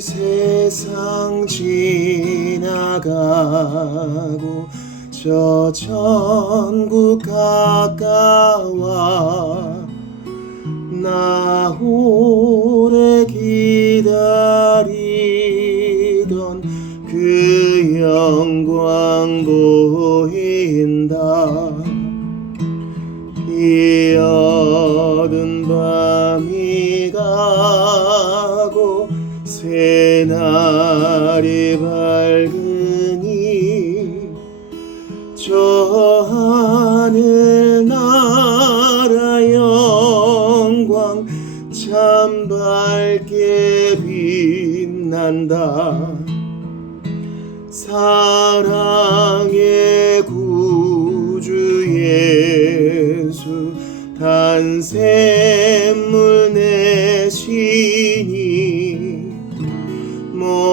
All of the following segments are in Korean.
이 세상 지나가고 저 천국 가까워 나 오래 기다리던 그 영광 보인다. 이 어두운 밤이 가고 새날이 밝으니 저 하늘 나라 영광 참 밝게 빛난다. 사랑의 구주 예수 단샘물 내시니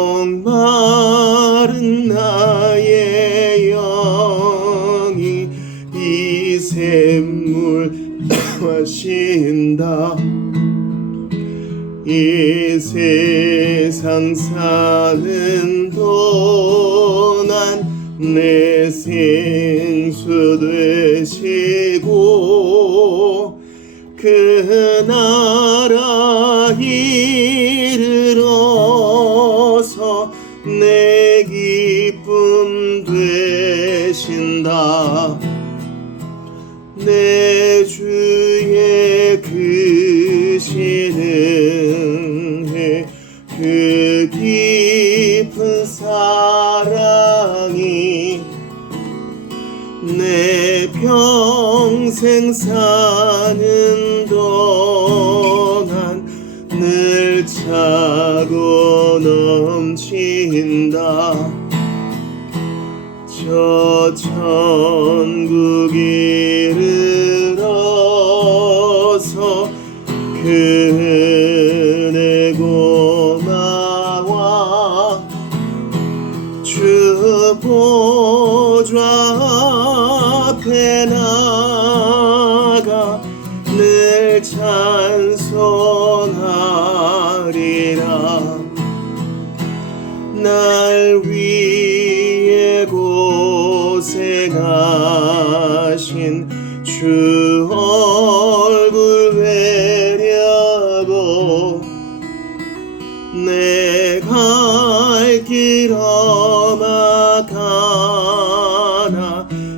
목마른 나의 영이 이 샘물 마신다. 이 세상 사는 동안 내 생수 되시고 그 나라 이르러서 내 기쁨 되신다. 내 주의 크신 은혜 그 깊은 사랑이 내 평생 사는 동안 늘 차고 넘친다. 저 천국 이르러서 그 은혜 고마워 주 보좌 앞에 나가 늘 찬송하리라. 날 위해 고생하신 주 얼굴 뵈려고 내 갈 길 험악하나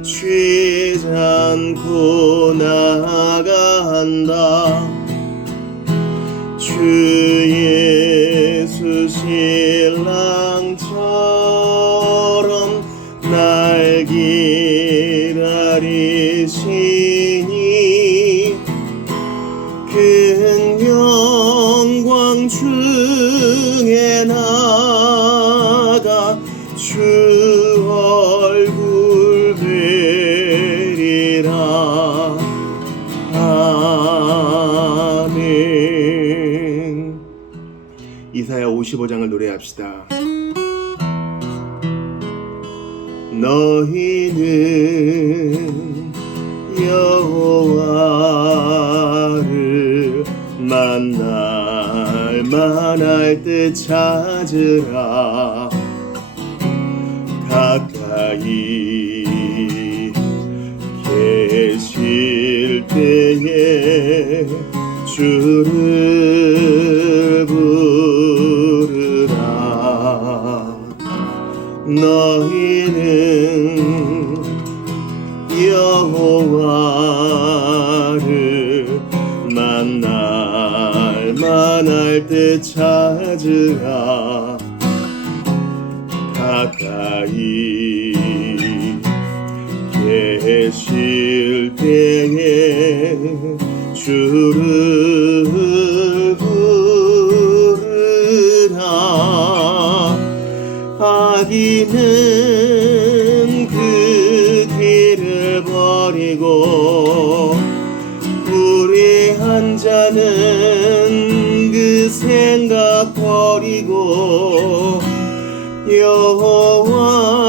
쉬지 않고 나간다. 주 예수 신랑처럼 날 기다리시니 큰 영광 중에 나가 주 얼굴 뵈리라. 아멘. 이사야 55장을 노래합시다. 너희는 여호와를 만날 만할 때 찾으라. 가까이 계실 때에 주를 부르라. 너희는 여호와를 만날 만할 때 찾으라. 가까이 계실 때에 주를 부르라. 악인은 그 길을 버리고 불의한 자는 그 생각 버리고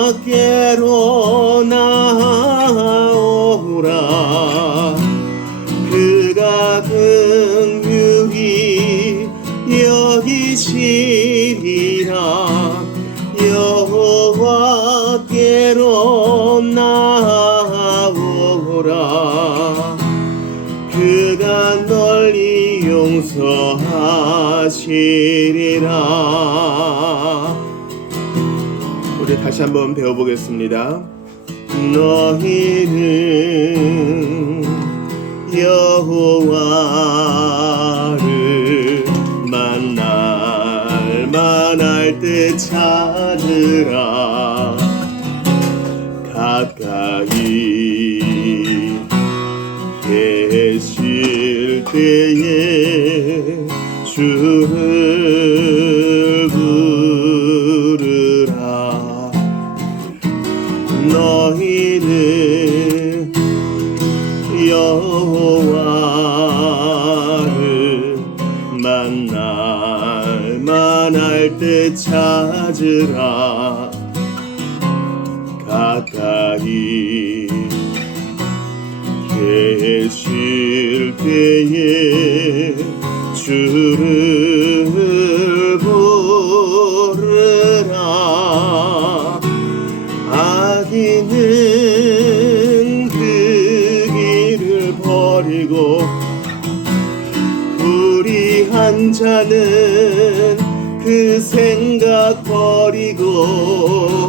여호와께로 나아오라. 그가 긍휼히 여기시리라. 용서하시리라. 우리 다시 한번 배워보겠습니다. 너희는 여호와를 만날 만할 때 찾으라. 가까이 계실 때에 주를 부르라. 너희는 여호와를 만날 만할 때 찾으라. 가까이 계실 때에 주를 부르라. 악인은 그 길을 버리고 불의한 자는 그 생각 버리고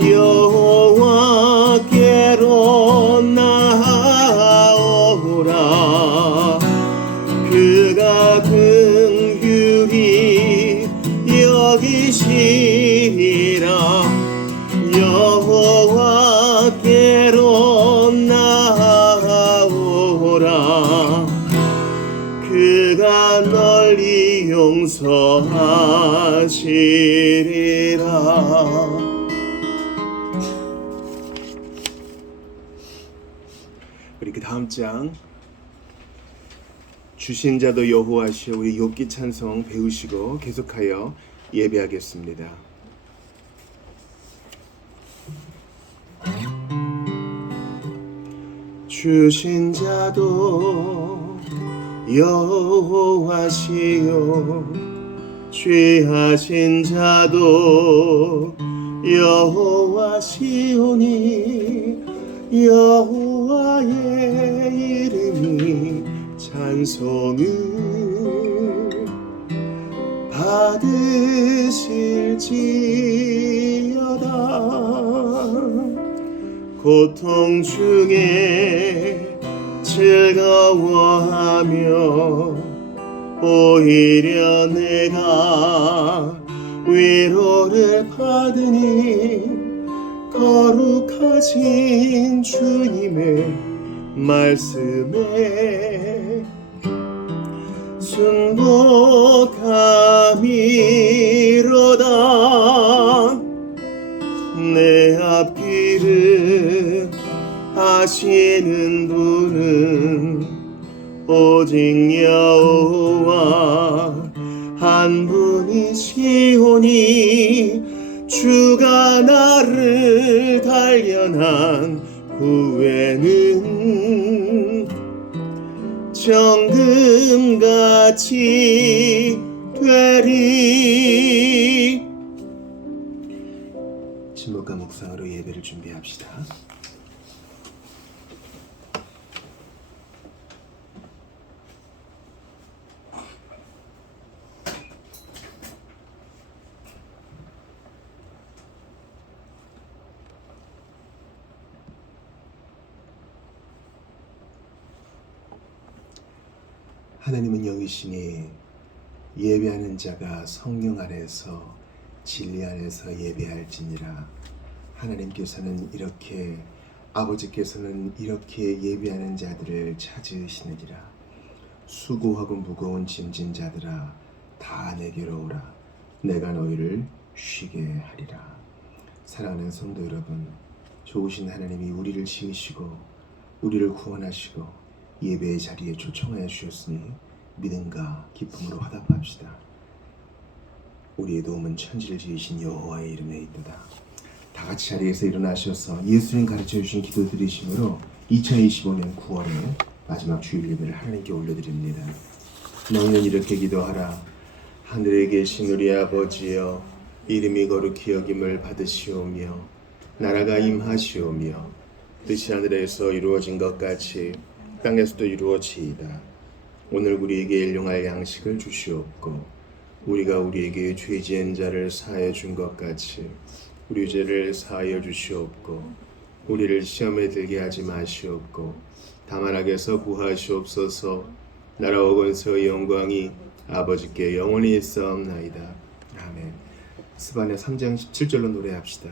여호와께로 나아오라. 그가 긍휼히 여기시리라. 여호와께로 나아오라. 그가 널리 용서하시리라. 우리 그 다음 장 주신 자도 여호와시여 우리 욥기 찬송 배우시고 계속하여 예배하겠습니다. 주신 자도 여호와시여 취하신 자도 여호와시오니 여호와의 이름이 찬송을 받으실지어다. 고통 중에 즐거워하며 오히려 내가 위로를 받으니 거룩하신 주님의 말씀에 순복함이로다. 내 앞길을 아시는 분은 오직 여호와 한 분이시오니 주가 나를 단련한 후에는 정금같이 되리. 침묵과 묵상으로 예배를 준비합시다. 하나님은 영이시니 예배하는 자가 성령 안에서 진리 안에서 예배할지니라. 하나님께서는 이렇게 아버지께서는 이렇게 예배하는 자들을 찾으시느니라. 수고하고 무거운 짐진 자들아 다 내게로 오라. 내가 너희를 쉬게 하리라. 사랑하는 성도 여러분, 좋으신 하나님이 우리를 지으시고 우리를 구원하시고 예배의 자리에 초청하여 주셨으니 믿음과 기쁨으로 화답합시다. 우리의 도움은 천지를 지으신 여호와의 이름에 있도다. 다 같이 자리에서 일어나셔서 예수님 가르쳐 주신 기도 드리심으로 2025년 9월에 마지막 주일 예배를 하나님께 올려드립니다. 너희는 이렇게 기도하라. 하늘에 계신 우리 아버지여, 이름이 거룩히 여김을 받으시오며 나라가 임하시오며 뜻이 하늘에서 이루어진 것 같이 땅에서도 이루어지이다. 오늘 우리에게 일용할 양식을 주시옵고 우리가 우리에게 죄 지은 자를 사하여 준 것 같이 우리 죄를 사하여 주시옵고 우리를 시험에 들게 하지 마시옵고 다만 악에서 구하시옵소서. 나라와 권세와 영광이 아버지께 영원히 있사옵나이다. 아멘. 스바냐 3장 17절로 노래합시다.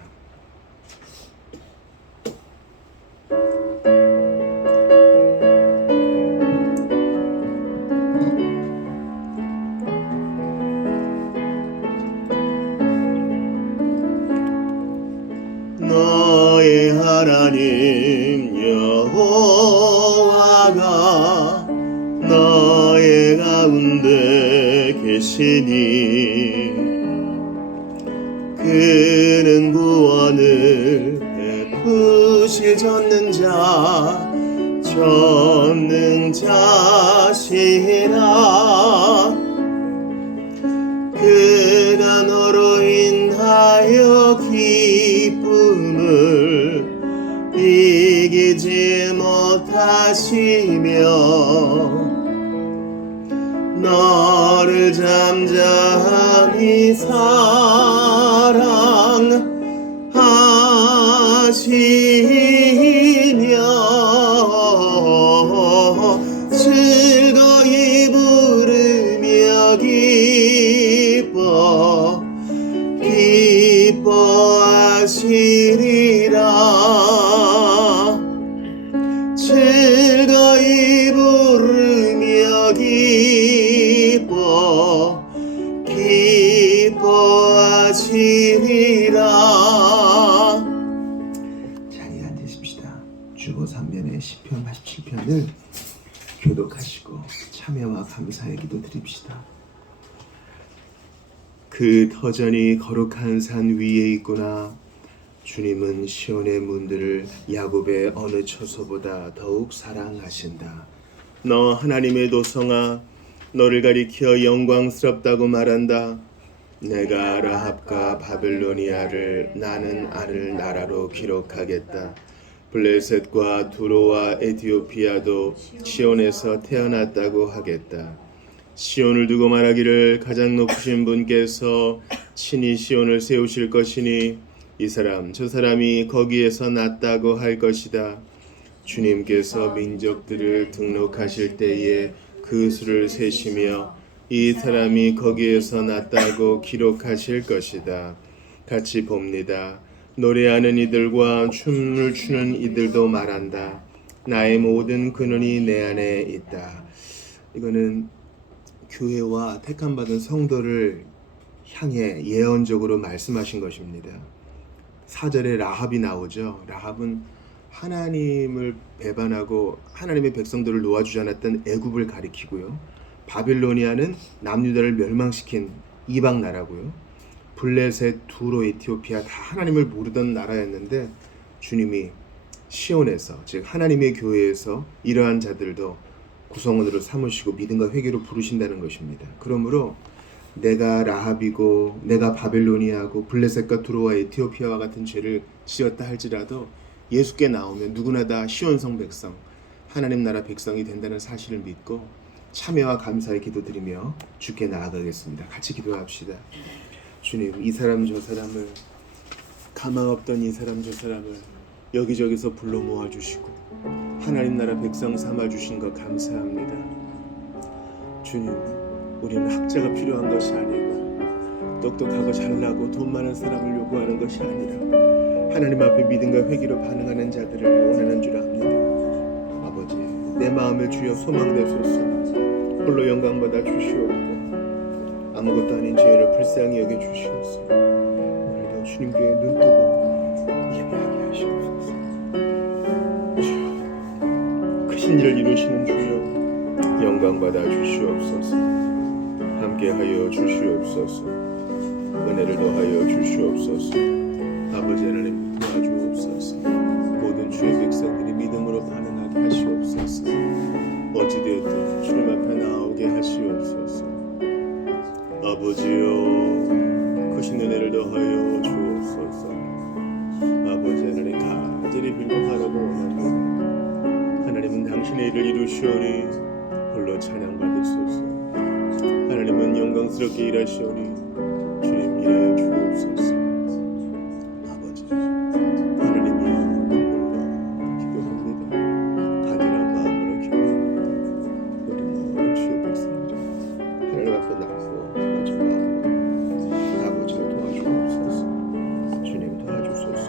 너의 하나님 여호와가 너의 가운데 계시니 그는 구원을 베푸실 전능자시라. 그가 너로 인하여 기쁨을 이기지 못하시며 너를 잠잠히 사랑하시며 즐거이 부르며 기뻐하시리라. 즐거이 부르며 기뻐하시리라. 자리에 앉으십시다. 주보 3면의 시편 87편을 교독하시고 참여와 감사의 기도 드립시다. 그 터전이 거룩한 산 위에 있구나. 주님은 시온의 문들을 야곱의 어느 처소보다 더욱 사랑하신다. 너 하나님의 도성아, 너를 가리켜 영광스럽다고 말한다. 내가 라합과 바벨로니아를 나는 아는 나라로 기록하겠다. 블레셋과 두로와 에티오피아도 시온에서 태어났다고 하겠다. 시온을 두고 말하기를 가장 높으신 분께서 친히 시온을 세우실 것이니 이 사람 저 사람이 거기에서 났다고 할 것이다. 주님께서 민족들을 등록하실 때에 그 수를 세시며 이 사람이 거기에서 났다고 기록하실 것이다. 같이 봅니다. 노래하는 이들과 춤을 추는 이들도 말한다. 나의 모든 근원이 내 안에 있다. 이거는 교회와 택함받은 성도를 향해 예언적으로 말씀하신 것입니다. 4절에 라합이 나오죠. 라합은 하나님을 배반하고 하나님의 백성들을 놓아주지 않았던 애굽을 가리키고요. 바빌로니아는 남유다를 멸망시킨 이방 나라고요. 블레셋, 두로, 에티오피아 다 하나님을 모르던 나라였는데 주님이 시온에서, 즉 하나님의 교회에서 이러한 자들도 구성원으로 삼으시고 믿음과 회개로 부르신다는 것입니다. 그러므로 내가 라합이고 내가 바벨로니아고 블레셋과 두로와 에티오피아와 같은 죄를 지었다 할지라도 예수께 나오면 누구나 다 시온성 백성, 하나님 나라 백성이 된다는 사실을 믿고 참여와 감사의 기도드리며 주께 나아가겠습니다. 같이 기도합시다. 주님, 이 사람 저 사람을, 가망 없던 이 사람 저 사람을 여기저기서 불러 모아주시고 하나님 나라 백성 삼아주신 것 감사합니다. 주님, 우리는 학자가 필요한 것이 아니고 똑똑하고 잘나고 돈 많은 사람을 요구하는 것이 아니라 하나님 앞에 믿음과 회개로 반응하는 자들을 원하는 줄 압니다. 아버지, 내 마음을 주여 소망되소서. 홀로 영광받아 주시옵고 아무것도 아닌 죄를 불쌍히 여겨 주시옵소서. 오늘도 주님께 눈뜨고 예배하게 하시옵소서. 주여, 크신 일을 이루시는 주여, 영광받아 주시옵소서. 함께하여 주시옵소서. 은혜를 더하여 주시옵소서. 아버지 하나님 도와주옵소서. 모든 주의 백성들이 믿음으로 반응하게 하시옵소서. 어찌되었든 주님 앞에 나오게 하시옵소서. 아버지여, 크신 은혜를 더하여 주옵소서. 아버지 하나님 간절히 빌고 바라고 원합니다. 하나님은 당신의 일을 이루시오니 홀로 찬양받으소서. 하나님은 영광스럽게 일하시오니 주님 일하여 주옵소서. 아버지, 하나님이여 눈물로 기도합니다. 간절한 마음으로 기도합니다. 우리 모든 주의 백성들 하나님 앞에 나가서 낮은 마음으로 아버지가 도와주옵소서. 주님 도와주소서.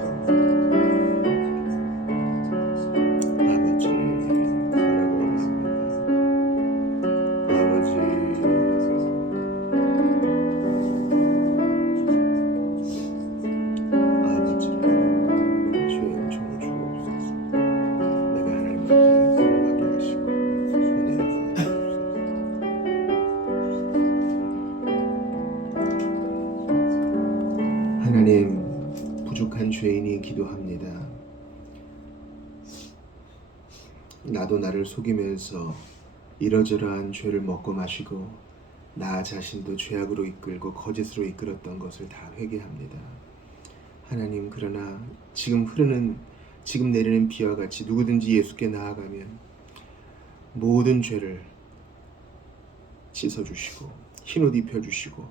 아버지 바라고 원합니다. 아버지 주의 은총을 주옵소서. 내가 하나님 앞에 걸어가게 하시고 은혜를 주옵소서. 하나님, 부족한 죄인이 기도합니다. 나도 나를 속이면서 이러저러한 죄를 먹고 마시고 나 자신도 죄악으로 이끌고 거짓으로 이끌었던 것을 다 회개합니다. 하나님, 그러나 지금 내리는 비와 같이 누구든지 예수께 나아가면 모든 죄를 씻어주시고 흰옷 입혀주시고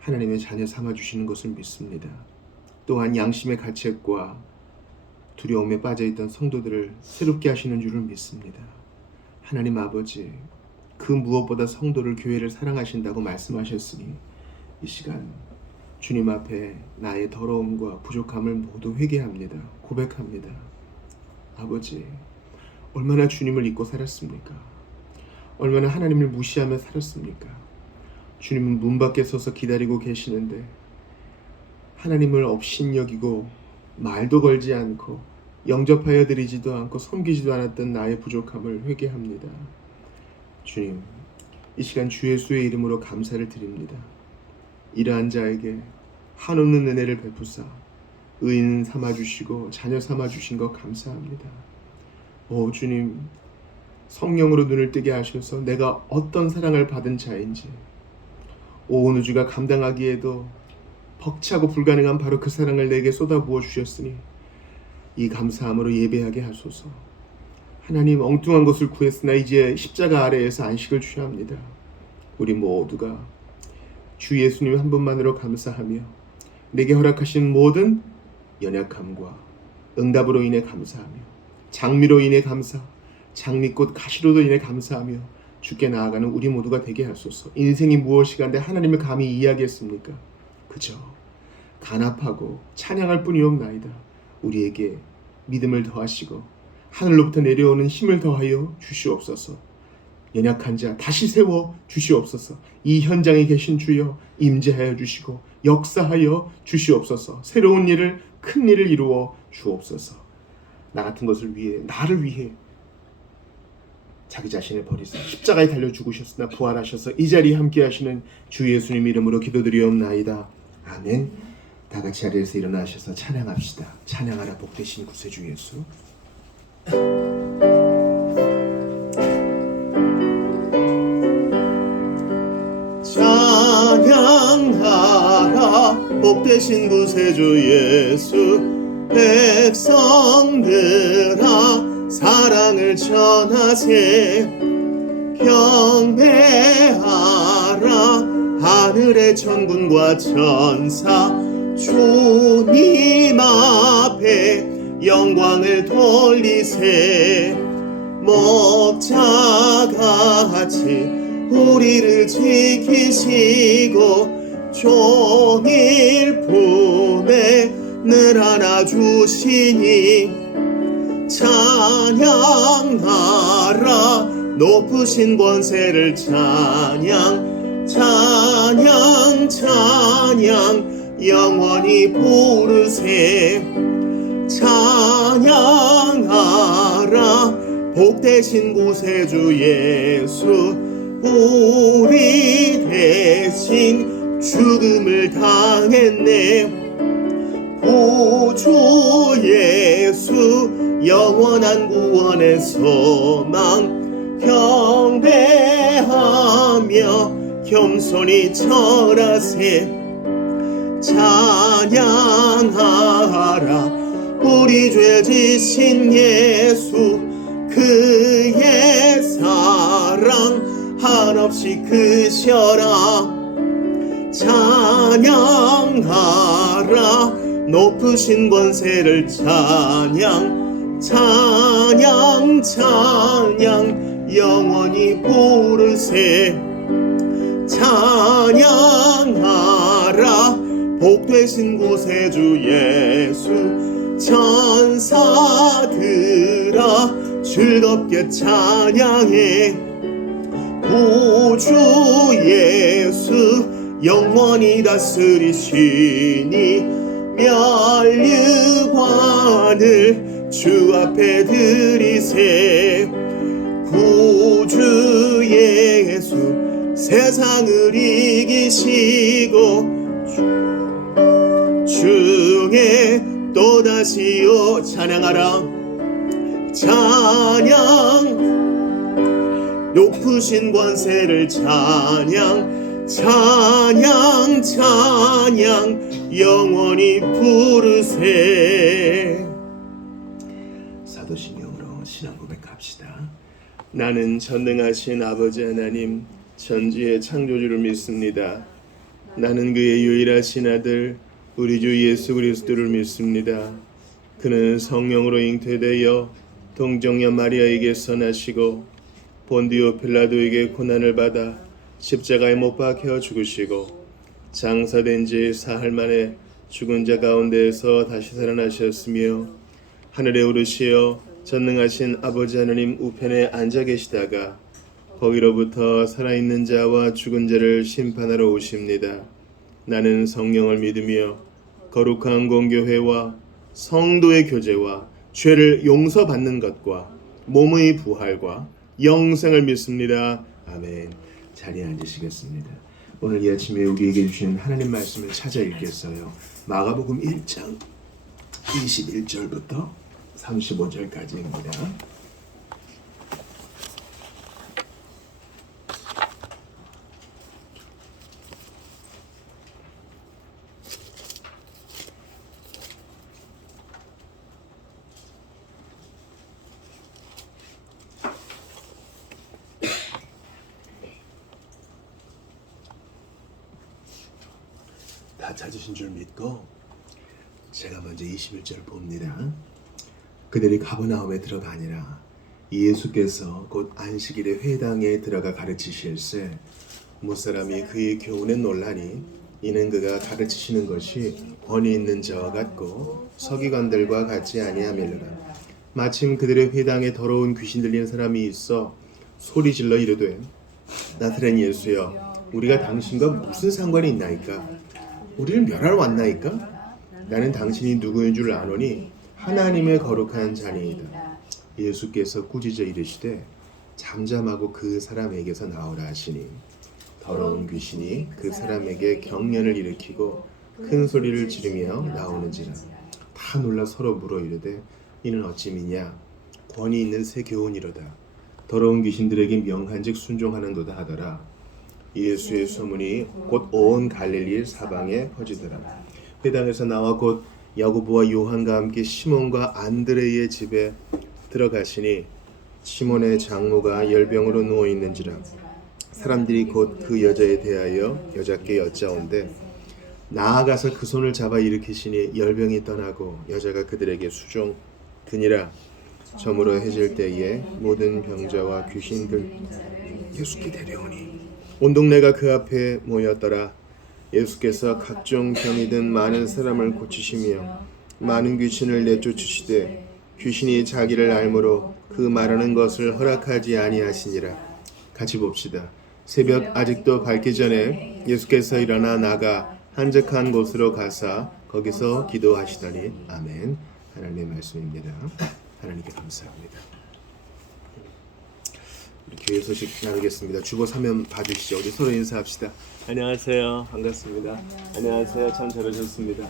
하나님의 자녀 삼아주시는 것을 믿습니다. 또한 양심의 가책과 두려움에 빠져있던 성도들을 새롭게 하시는 줄을 믿습니다. 하나님 아버지, 그 무엇보다 성도를, 교회를 사랑하신다고 말씀하셨으니 이 시간 주님 앞에 나의 더러움과 부족함을 모두 회개합니다. 고백합니다. 아버지, 얼마나 주님을 잊고 살았습니까? 얼마나 하나님을 무시하며 살았습니까? 주님은 문 밖에 서서 기다리고 계시는데 하나님을 업신여기고 말도 걸지 않고 영접하여 드리지도 않고 섬기지도 않았던 나의 부족함을 회개합니다. 주님, 이 시간 주 예수의 이름으로 감사를 드립니다. 이러한 자에게 한없는 은혜를 베푸사 의인 삼아주시고 자녀 삼아주신 것 감사합니다. 오 주님, 성령으로 눈을 뜨게 하셔서 내가 어떤 사랑을 받은 자인지 온 우주가 감당하기에도 벅차고 불가능한 바로 그 사랑을 내게 쏟아부어 주셨으니 이 감사함으로 예배하게 하소서. 하나님, 엉뚱한 것을 구했으나 이제 십자가 아래에서 안식을 취합니다. 우리 모두가 주 예수님 한 분만으로 감사하며 내게 허락하신 모든 연약함과 응답으로 인해 감사하며 장미로 인해 감사, 장미꽃 가시로도 인해 감사하며 주께 나아가는 우리 모두가 되게 하소서. 인생이 무엇이간데 하나님을 감히 이해하겠습니까? 그저 간합하고 찬양할 뿐이옵나이다. 우리에게 믿음을 더하시고 하늘로부터 내려오는 힘을 더하여 주시옵소서. 연약한 자 다시 세워 주시옵소서. 이 현장에 계신 주여 임재하여 주시고 역사하여 주시옵소서. 새로운 일을, 큰 일을 이루어 주옵소서. 나 같은 것을 위해, 나를 위해 자기 자신을 버리사 십자가에 달려 죽으셨으나 부활하셔서 이 자리에 함께 하시는 주 예수님 이름으로 기도드리옵나이다. 아멘. 다 같이 자리에서 일어나셔서 찬양합시다. 찬양하라 복되신 구세주 예수. 찬양하라 복되신 구세주 예수. 백성들아 사랑을 전하세. 경배하라 하늘의 천군과 천사. 주님 앞에 영광을 돌리세. 목자같이 우리를 지키시고 종일 품에 늘 안아주시니 찬양하라 높으신 권세를 찬양 찬양 찬양 영원히 부르세. 찬양하라 복되신 구세주 예수. 우리 대신 죽음을 당했네. 구주 예수 영원한 구원의 소망. 경배하며 겸손히 절하세. 찬양하라 우리 죄 지신 예수. 그의 사랑 한없이 크셔라. 찬양하라. 높으신 권세를 찬양 찬양 찬양 영원히 부르세. 찬양하라. 복되신 곳에 주 예수 천사들아 즐겁게 찬양해. 구주 예수 영원히 다스리시니 멸류관을 주 앞에 드리세. 구주 예수 세상을 이기시고 중에 또다시요 찬양하라. 찬양 높으신 권세를 찬양 찬양 찬양 영원히 부르세. 사도신경으로 신앙 고백합시다. 나는 전능하신 아버지 하나님 천지의 창조주를 믿습니다. 나는 그의 유일하신 아들 우리 주 예수 그리스도를 믿습니다. 그는 성령으로 잉태되어 동정녀 마리아에게서 나시고 본디오 필라도에게 고난을 받아 십자가에 못 박혀 죽으시고 장사된 지 사흘 만에 죽은 자 가운데에서 다시 살아나셨으며 하늘에 오르시어 전능하신 아버지 하나님 우편에 앉아 계시다가 거기로부터 살아있는 자와 죽은 자를 심판하러 오십니다. 나는 성령을 믿으며 거룩한 공교회와 성도의 교제와 죄를 용서받는 것과 몸의 부활과 영생을 믿습니다. 아멘. 자리에 앉으시겠습니다. 오늘 이 아침에 우리에게 주신 하나님 말씀을 찾아 읽겠어요. 마가복음 1장 21절부터 35절까지입니다. 다 찾으신 줄 믿고 제가 먼저 21절을 봅니다. 그들이 가버나움에 들어가니라. 예수께서 곧 안식일에 회당에 들어가 가르치실세 무사람이 그의 교훈에 놀라니 이는 그가 가르치시는 것이 권위 있는 자와 같고 서기관들과 같지 아니함이니라. 마침 그들의 회당에 더러운 귀신 들리는 사람이 있어 소리질러 이르되 나사렛 예수여 우리가 당신과 무슨 상관이 있나이까? 우리를 멸하러 왔나이까? 나는 당신이 누구인 줄 아노니 하나님의 거룩한 자니이다. 예수께서 꾸짖어 이르시되 잠잠하고 그 사람에게서 나오라 하시니 더러운 귀신이 그 사람에게 경련을 일으키고 큰 소리를 지르며 나오는지라. 다 놀라 서로 물어 이르되 이는 어찌미냐? 권위 있는 새 교훈이로다. 더러운 귀신들에게 명한즉 순종하는도다 하더라. 예수의 소문이 곧 온 갈릴리 사방에 퍼지더라. 회당에서 나와 곧 야고보와 요한과 함께 시몬과 안드레의 집에 들어가시니 시몬의 장모가 열병으로 누워 있는지라. 사람들이 곧 그 여자에 대하여 여자께 여짜온대 나아가서 그 손을 잡아 일으키시니 열병이 떠나고 여자가 그들에게 수종드니라. 저물어 해질 때에 모든 병자와 귀신들 예수께 데려오니 온 동네가 그 앞에 모였더라. 예수께서 각종 병이 든 많은 사람을 고치시며 많은 귀신을 내쫓으시되 귀신이 자기를 알므로 그 말하는 것을 허락하지 아니하시니라. 같이 봅시다. 새벽 아직도 밝기 전에 예수께서 일어나 나가 한적한 곳으로 가사 거기서 기도하시더니 아멘. 하나님의 말씀입니다. 하나님께 감사합니다. 우리 교회 소식 나누겠습니다. 주보 사면 봐주시죠. 우리 서로 인사합시다. 안녕하세요. 반갑습니다. 안녕하세요. 참 잘 오셨습니다.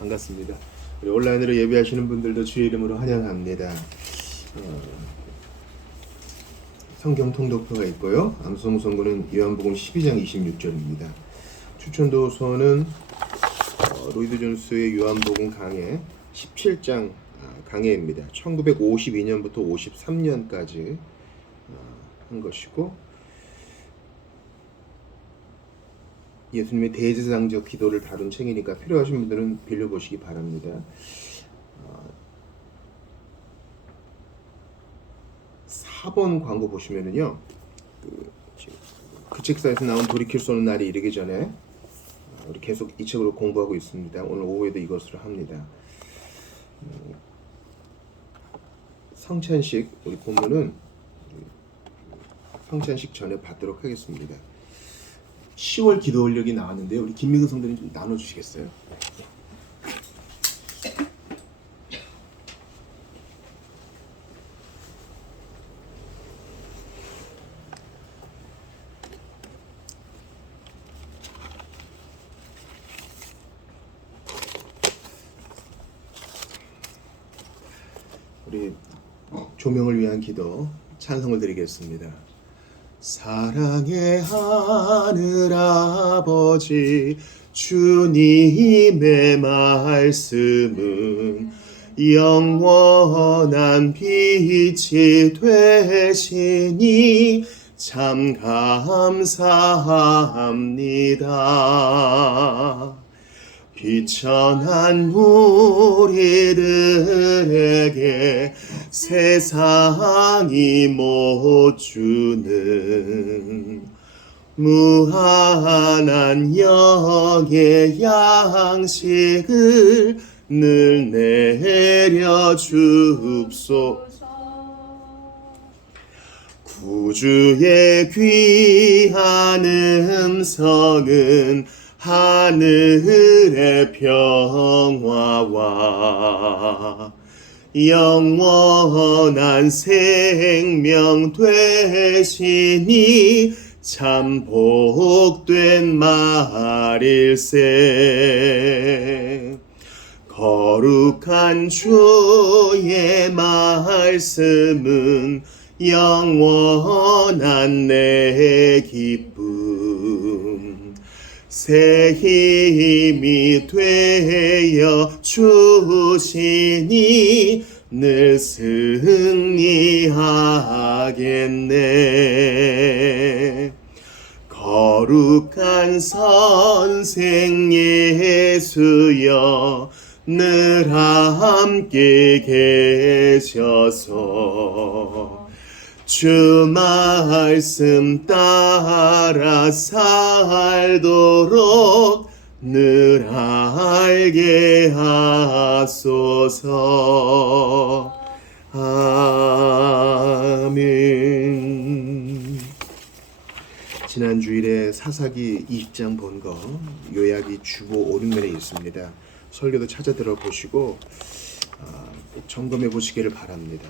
반갑습니다. 우리 온라인으로 예배하시는 분들도 주의 이름으로 환영합니다. 성경 통독표가 있고요. 암송 선고는 요한복음 12장 26절입니다. 추천 도서는 로이드 존스의 요한복음 강해 17장 강해입니다. 1952년부터 53년까지 한 것이고 예수님의 대제사장적 기도를 다룬 책이니까 필요하신 분들은 빌려보시기 바랍니다. 4번 광고 보시면은요, 그 책사에서 나온 돌이킬 수 없는 날이 이르기 전에 우리 계속 이 책으로 공부하고 있습니다. 오늘 오후에도 이것을 합니다. 성찬식 우리 본문은 성찬식 전에 받도록 하겠습니다. 10월 기도 원력이 나왔는데요. 우리 김미근 성도님 좀 나눠주시겠어요? 우리 조명을 위한 기도 찬송을 드리겠습니다. 사랑의 하늘 아버지, 주님의 말씀은 영원한 빛이 되시니 참 감사합니다. 비천한 우리들에게 세상이 못 주는 무한한 영의 양식을 늘 내려줍소. 구주의 귀한 음성은 하늘의 평화와 영원한 생명 되시니 참 복된 말일세. 거룩한 주의 말씀은 영원한 내 기쁨, 새 힘이 되어 주시니 늘 승리하겠네. 거룩한 선생 예수여, 늘 함께 계셔서 주 말씀 따라 살도록 늘 알게 하소서. 아멘. 지난 주일에 사사기 20장 본 거 요약이 주보 오른면에 있습니다. 설교도 찾아 들어보시고 꼭 점검해 보시기를 바랍니다.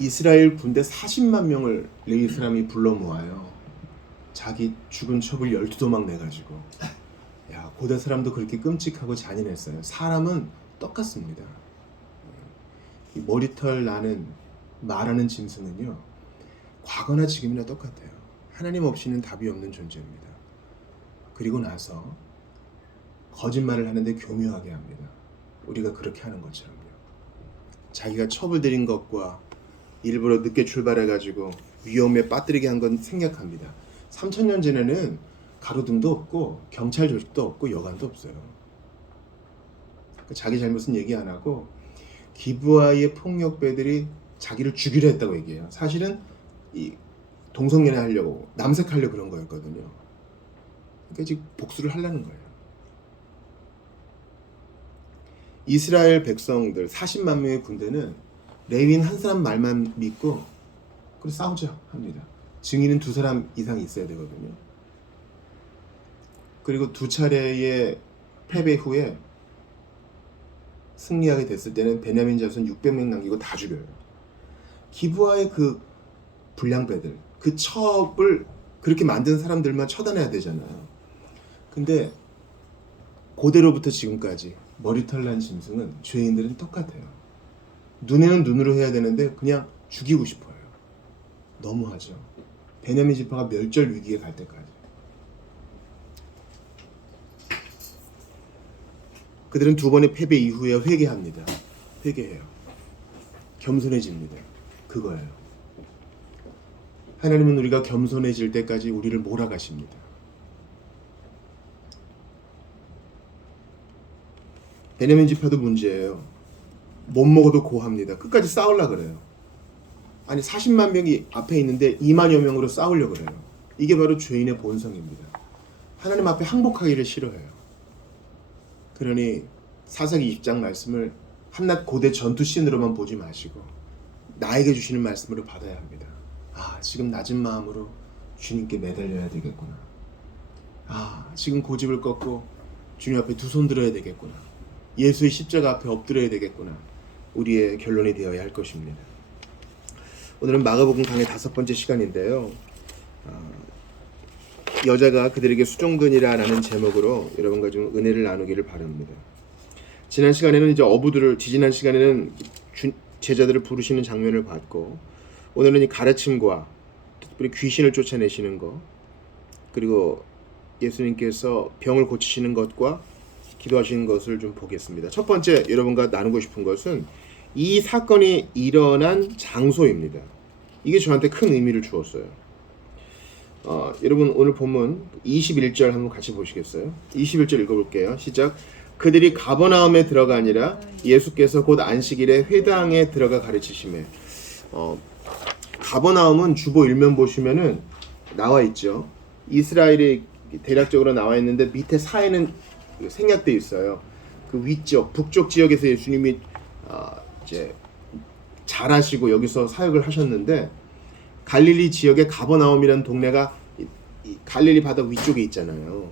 이스라엘 군대 40만 명을 레위 사람이 불러 모아요. 자기 죽은 첩을 12도막 내가지고. 야, 고대 사람도 그렇게 끔찍하고 잔인했어요. 사람은 똑같습니다. 이 머리털 나는 말하는 짐승은요, 과거나 지금이나 똑같아요. 하나님 없이는 답이 없는 존재입니다. 그리고 나서 거짓말을 하는데 교묘하게 합니다. 우리가 그렇게 하는 것처럼요. 자기가 첩을 들인 것과 일부러 늦게 출발해가지고 위험에 빠뜨리게 한 건 생략합니다. 3000년 전에는 가로등도 없고 경찰 조직도 없고 여관도 없어요. 자기 잘못은 얘기 안 하고 기브아의 폭력배들이 자기를 죽이려 했다고 얘기해요. 사실은 이 동성연애 하려고 남색하려고 그런 거였거든요. 그러니까 지금 복수를 하려는 거예요. 이스라엘 백성들 40만 명의 군대는 레위인 한 사람 말만 믿고 그리고 싸우자 합니다. 증인은 2사람 이상 있어야 되거든요. 그리고 2차례의 패배 후에 승리하게 됐을 때는 베냐민 자손 600명 남기고 다 죽여요. 기브아의 그 불량배들, 그 첩을 그렇게 만든 사람들만 처단해야 되잖아요. 근데 고대로부터 지금까지 머리털 난 짐승은 죄인들은 똑같아요. 눈에는 눈으로 해야 되는데 그냥 죽이고 싶어요. 너무하죠. 베냐민 지파가 멸절 위기에 갈 때까지. 그들은 2번의 패배 이후에 회개합니다. 회개해요. 겸손해집니다. 그거예요. 하나님은 우리가 겸손해질 때까지 우리를 몰아가십니다. 베냐민 지파도 문제예요. 못 먹어도 고합니다. 끝까지 싸우려고 그래요. 아니 40만 명이 앞에 있는데 2만여 명으로 싸우려고 그래요. 이게 바로 죄인의 본성입니다. 하나님 앞에 항복하기를 싫어해요. 그러니 사사기 20장 말씀을 한낱 고대 전투 씬으로만 보지 마시고 나에게 주시는 말씀으로 받아야 합니다. 아, 지금 낮은 마음으로 주님께 매달려야 되겠구나. 아, 지금 고집을 꺾고 주님 앞에 두 손 들어야 되겠구나. 예수의 십자가 앞에 엎드려야 되겠구나. 우리의 결론이 되어야 할 것입니다. 오늘은 마가복음 강의 5번째 시간인데요. 여자가 그들에게 수종드니라라는 제목으로 여러분과 좀 은혜를 나누기를 바랍니다. 지난 시간에는 지지난 시간에는 제자들을 부르시는 장면을 봤고, 오늘은 이 가르침과 특별히 귀신을 쫓아내시는 것, 그리고 예수님께서 병을 고치시는 것과 기도하시는 것을 좀 보겠습니다. 첫 번째 여러분과 나누고 싶은 것은 이 사건이 일어난 장소입니다. 이게 저한테 큰 의미를 주었어요. 여러분 오늘 본문 21절 한번 같이 보시겠어요? 21절 읽어볼게요. 시작. 그들이 가버나움에 들어가니라 예수께서 곧 안식일에 회당에 들어가 가르치시매. 가버나움은 주보 일면 보시면은 나와 있죠. 이스라엘이 대략적으로 나와 있는데 밑에 사회는 생략되어 있어요. 그 위쪽 북쪽 지역에서 예수님이 이제 잘하시고 여기서 사역을 하셨는데, 갈릴리 지역의 가버나움이라는 동네가 이 갈릴리 바다 위쪽에 있잖아요.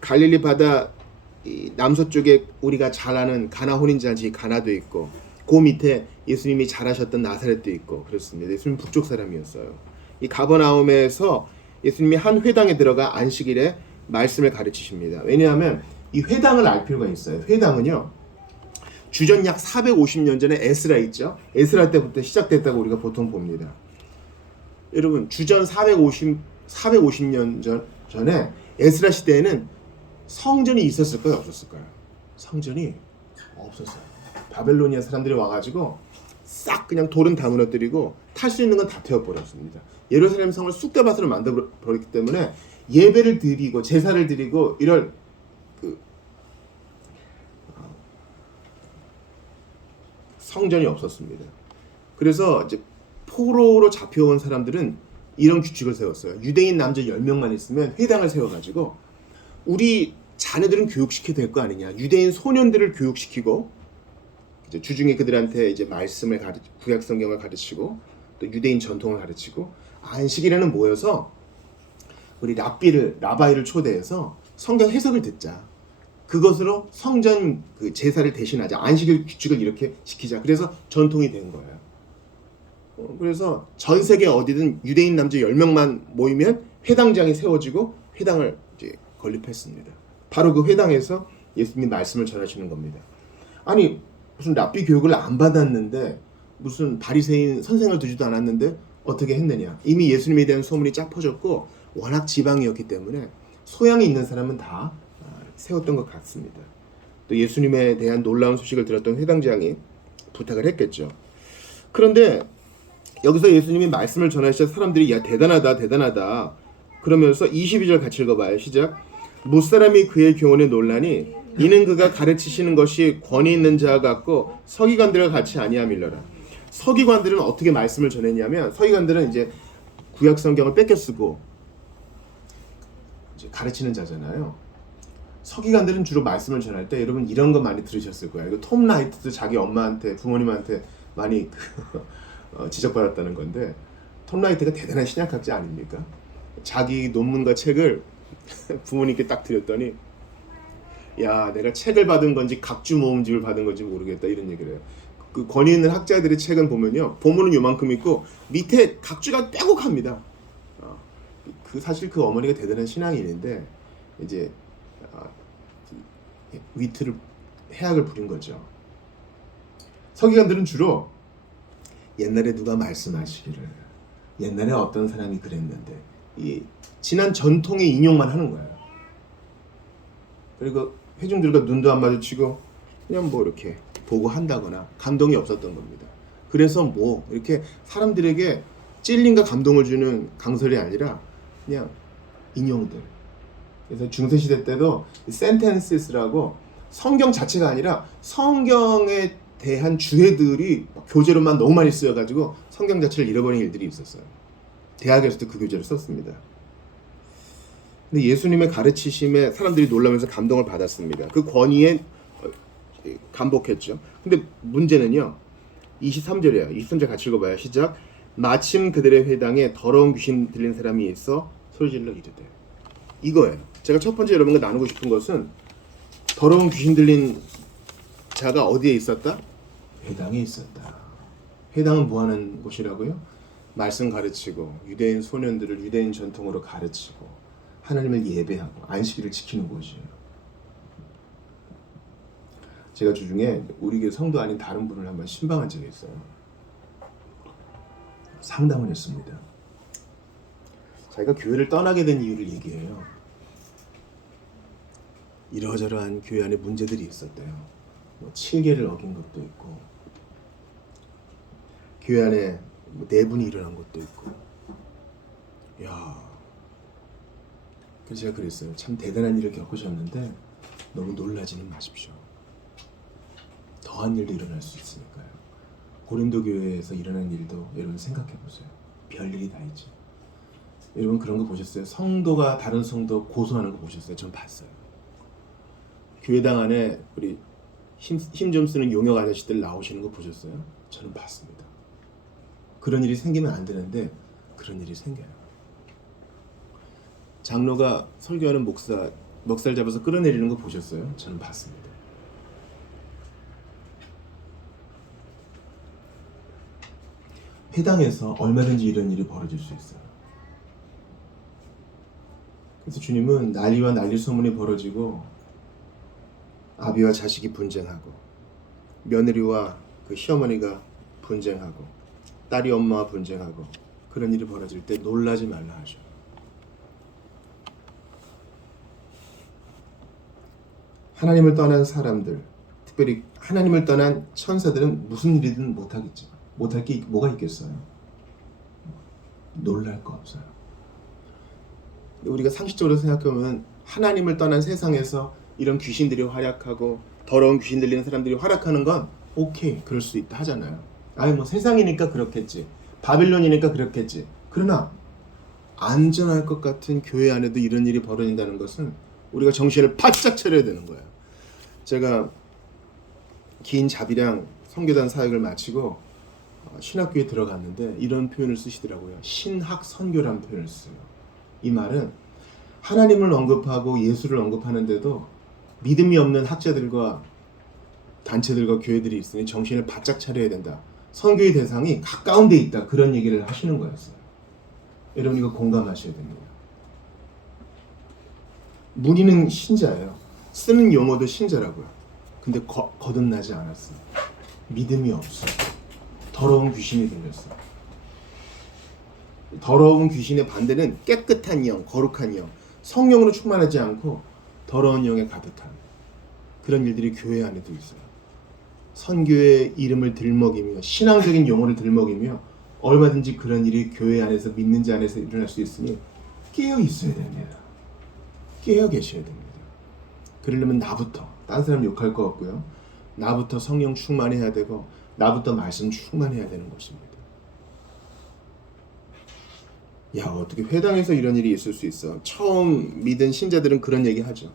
갈릴리 바다 이 남서쪽에 우리가 잘 아는 가나 혼인잔치 가나도 있고, 그 밑에 예수님이 잘하셨던 나사렛도 있고 그렇습니다. 예수님 북쪽 사람이었어요. 이 가버나움에서 예수님이 한 회당에 들어가 안식일에 말씀을 가르치십니다. 왜냐하면 이 회당을 알 필요가 있어요. 회당은요, 주전 약 450년 전에 에스라 있죠. 에스라 때부터 시작됐다고 우리가 보통 봅니다. 여러분 주전 450년 전에 에스라 시대에는 성전이 있었을까요? 없었을까요? 성전이 없었어요. 바벨로니아 사람들이 와가지고 싹 그냥 돌은 다 무너뜨리고 탈 수 있는 건 다 태워버렸습니다. 예루살렘 성을 쑥대밭으로 만들어버렸기 때문에 예배를 드리고 제사를 드리고 이럴 성전이 없었습니다. 그래서 이제 포로로 잡혀온 사람들은 이런 규칙을 세웠어요. 유대인 남자 10명만 있으면 회당을 세워가지고 우리 자녀들은 교육시켜야 될 거 아니냐. 유대인 소년들을 교육시키고 이제 주중에 그들한테 이제 말씀을 구약 성경을 가르치고 또 유대인 전통을 가르치고, 안식일에는 모여서 우리 라바이를 초대해서 성경 해석을 듣자. 그것으로 성전 그 제사를 대신하자. 안식일 규칙을 이렇게 지키자. 그래서 전통이 된 거예요. 그래서 전 세계 어디든 유대인 남자 10명만 모이면 회당장이 세워지고 회당을 이제 건립했습니다. 바로 그 회당에서 예수님이 말씀을 전하시는 겁니다. 아니 무슨 랍비 교육을 안 받았는데, 무슨 바리새인 선생을 두지도 않았는데 어떻게 했느냐. 이미 예수님에 대한 소문이 쫙 퍼졌고 워낙 지방이었기 때문에 소양이 있는 사람은 다 세웠던 것 같습니다. 또 예수님에 대한 놀라운 소식을 들었던 회당장이 부탁을 했겠죠. 그런데 여기서 예수님이 말씀을 전하시자 사람들이 야 대단하다 대단하다 그러면서 22절 같이 읽어봐요. 시작. 무사람이 그의 교훈에 놀라니 이는 그가 가르치시는 것이 권위 있는 자 같고 서기관들과 같이 아니함일러라. 서기관들은 어떻게 말씀을 전했냐면, 서기관들은 이제 구약 성경을 뺏겨 쓰고 이제 가르치는 자잖아요. 서기관들은 주로 말씀을 전할 때 여러분 이런 거 많이 들으셨을 거예요. 이거 톰 라이트도 자기 엄마한테 부모님한테 많이 지적받았다는 건데, 톰 라이트가 대단한 신약학자 아닙니까? 자기 논문과 책을 부모님께 딱 드렸더니 야 내가 책을 받은 건지 각주 모음집을 받은 건지 모르겠다 이런 얘기를 해요. 그 권위 있는 학자들의 책은 보면요, 본문은 요만큼 있고 밑에 각주가 빼곡합니다. 사실 그 어머니가 대단한 신앙인인데 이제 해악을 부린 거죠. 서기관들은 주로 옛날에 누가 말씀하시기를, 옛날에 어떤 사람이 그랬는데, 이 지난 전통의 인용만 하는 거예요. 그리고 회중들과 눈도 안 마주치고 그냥 뭐 이렇게 보고 한다거나 감동이 없었던 겁니다. 그래서 뭐 이렇게 사람들에게 찔림과 감동을 주는 강설이 아니라 그냥 인용들. 그래서 중세시대 때도 센텐스라고 성경 자체가 아니라 성경에 대한 주해들이 교재로만 너무 많이 쓰여가지고 성경 자체를 잃어버린 일들이 있었어요. 대학에서도 그 교재를 썼습니다. 근데 예수님의 가르치심에 사람들이 놀라면서 감동을 받았습니다. 그 권위에 감복했죠. 근데 문제는요. 23절이에요. 23절 같이 읽어봐요. 시작. 마침 그들의 회당에 더러운 귀신 들린 사람이 있어 소리질러 이르되. 이거예요. 제가 첫 번째 여러분과 나누고 싶은 것은 더러운 귀신 들린 자가 어디에 있었다? 회당에 있었다. 회당은 뭐 하는 곳이라고요? 말씀 가르치고 유대인 소년들을 유대인 전통으로 가르치고 하나님을 예배하고 안식일을 지키는 곳이에요. 제가 주중에 우리 교회 성도 아닌 다른 분을 한번 신방한 적이 있어요. 상담을 했습니다. 자기가 교회를 떠나게 된 이유를 얘기해요. 이러저러한 교회 안에 문제들이 있었대요. 뭐 칠계를 어긴 것도 있고 교회 안에 뭐 내분이 일어난 것도 있고. 야, 그래서 제가 그랬어요. 참 대단한 일을 겪으셨는데 너무 놀라지는 마십시오. 더한 일도 일어날 수 있으니까요. 고린도 교회에서 일어난 일도 여러분 생각해 보세요. 별일이 다 있죠. 여러분 그런 거 보셨어요? 성도가 다른 성도 고소하는 거 보셨어요? 전 봤어요. 교회당 안에 우리 힘 좀 쓰는 용역 아저씨들 나오시는 거 보셨어요? 저는 봤습니다. 그런 일이 생기면 안 되는데 그런 일이 생겨요. 장로가 설교하는 멱살 잡아서 끌어내리는 거 보셨어요? 저는 봤습니다. 회당에서 얼마든지 이런 일이 벌어질 수 있어요. 그래서 주님은 난리와 난리 소문이 벌어지고 아비와 자식이 분쟁하고 며느리와 그 시어머니가 분쟁하고 딸이 엄마와 분쟁하고 그런 일이 벌어질 때 놀라지 말라 하셔. 하나님을 떠난 사람들, 특별히 하나님을 떠난 천사들은 무슨 일이든 못하겠죠. 못할 게 뭐가 있겠어요? 놀랄 거 없어요. 우리가 상식적으로 생각하면 하나님을 떠난 세상에서 이런 귀신들이 활약하고 더러운 귀신 들리는 사람들이 활약하는 건 오케이, 그럴 수 있다 하잖아요. 아니 뭐 세상이니까 그렇겠지, 바빌론이니까 그렇겠지. 그러나 안전할 것 같은 교회 안에도 이런 일이 벌어진다는 것은 우리가 정신을 바짝 차려야 되는 거예요. 제가 긴 자비랑 선교단 사역을 마치고 신학교에 들어갔는데 이런 표현을 쓰시더라고요. 신학 선교라는 표현을 써요. 이 말은 하나님을 언급하고 예수를 언급하는데도 믿음이 없는 학자들과 단체들과 교회들이 있으니 정신을 바짝 차려야 된다. 선교의 대상이 가까운 데 있다. 그런 얘기를 하시는 거였어요. 여러분 이거 공감하셔야 됩니다. 무리는 신자예요. 쓰는 용어도 신자라고요. 근데 거듭나지 않았어요. 믿음이 없어요. 더러운 귀신이 들렸어요. 더러운 귀신의 반대는 깨끗한 영, 거룩한 영, 성령으로 충만하지 않고 더러운 영에 가득한 그런 일들이 교회 안에도 있어요. 선교의 이름을 들먹이며 신앙적인 용어를 들먹이며 얼마든지 그런 일이 교회 안에서 믿는 자 안에서 일어날 수 있으니 깨어 있어야 됩니다. 깨어 계셔야 됩니다. 그러려면 나부터, 딴 사람 욕할 거 없고요. 나부터 성령 충만해야 되고 나부터 말씀 충만해야 되는 것입니다. 야, 어떻게 회당에서 이런 일이 있을 수 있어? 처음 믿은 신자들은 그런 얘기 하죠.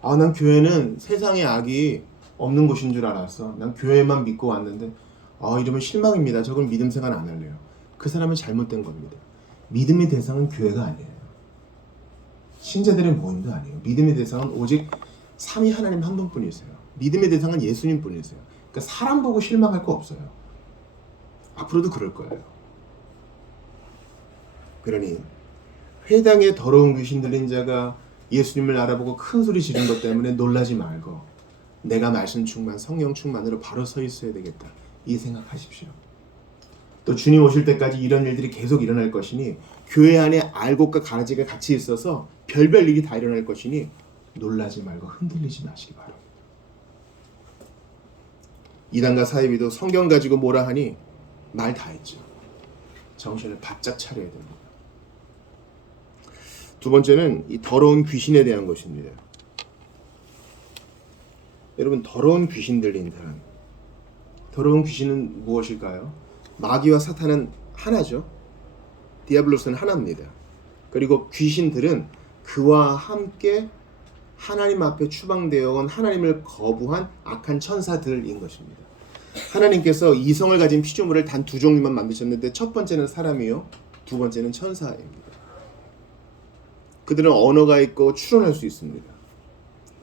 아, 난 교회는 세상의 악이 없는 곳인 줄 알았어. 난 교회만 믿고 왔는데 이러면 실망입니다. 저건 믿음 생활 안 할래요. 그 사람은 잘못된 겁니다. 믿음의 대상은 교회가 아니에요. 신자들의 모임도 아니에요. 믿음의 대상은 오직 삼위 하나님 한 분뿐이세요. 믿음의 대상은 예수님 뿐이세요. 그러니까 사람 보고 실망할 거 없어요. 앞으로도 그럴 거예요. 그러니 회당에 더러운 귀신 들린 자가 예수님을 알아보고 큰 소리 지른 것 때문에 놀라지 말고 내가 말씀 충만, 성령 충만으로 바로 서 있어야 되겠다. 이 생각하십시오. 또 주님 오실 때까지 이런 일들이 계속 일어날 것이니 교회 안에 알곡과 가지가 같이 있어서 별별 일이 다 일어날 것이니 놀라지 말고 흔들리지 마시기 바랍니다. 이단과 사이비도 성경 가지고 뭐라 하니 말 다 했죠. 정신을 바짝 차려야 됩니다. 두 번째는 이 더러운 귀신에 대한 것입니다. 여러분, 더러운 귀신 들린 사람, 더러운 귀신은 무엇일까요? 마귀와 사탄은 하나죠. 디아블로스는 하나입니다. 그리고 귀신들은 그와 함께 하나님 앞에 추방되어 온 하나님을 거부한 악한 천사들인 것입니다. 하나님께서 이성을 가진 피조물을 단 두 종류만 만드셨는데 첫 번째는 사람이요, 두 번째는 천사입니다. 그들은 언어가 있고 추론할 수 있습니다.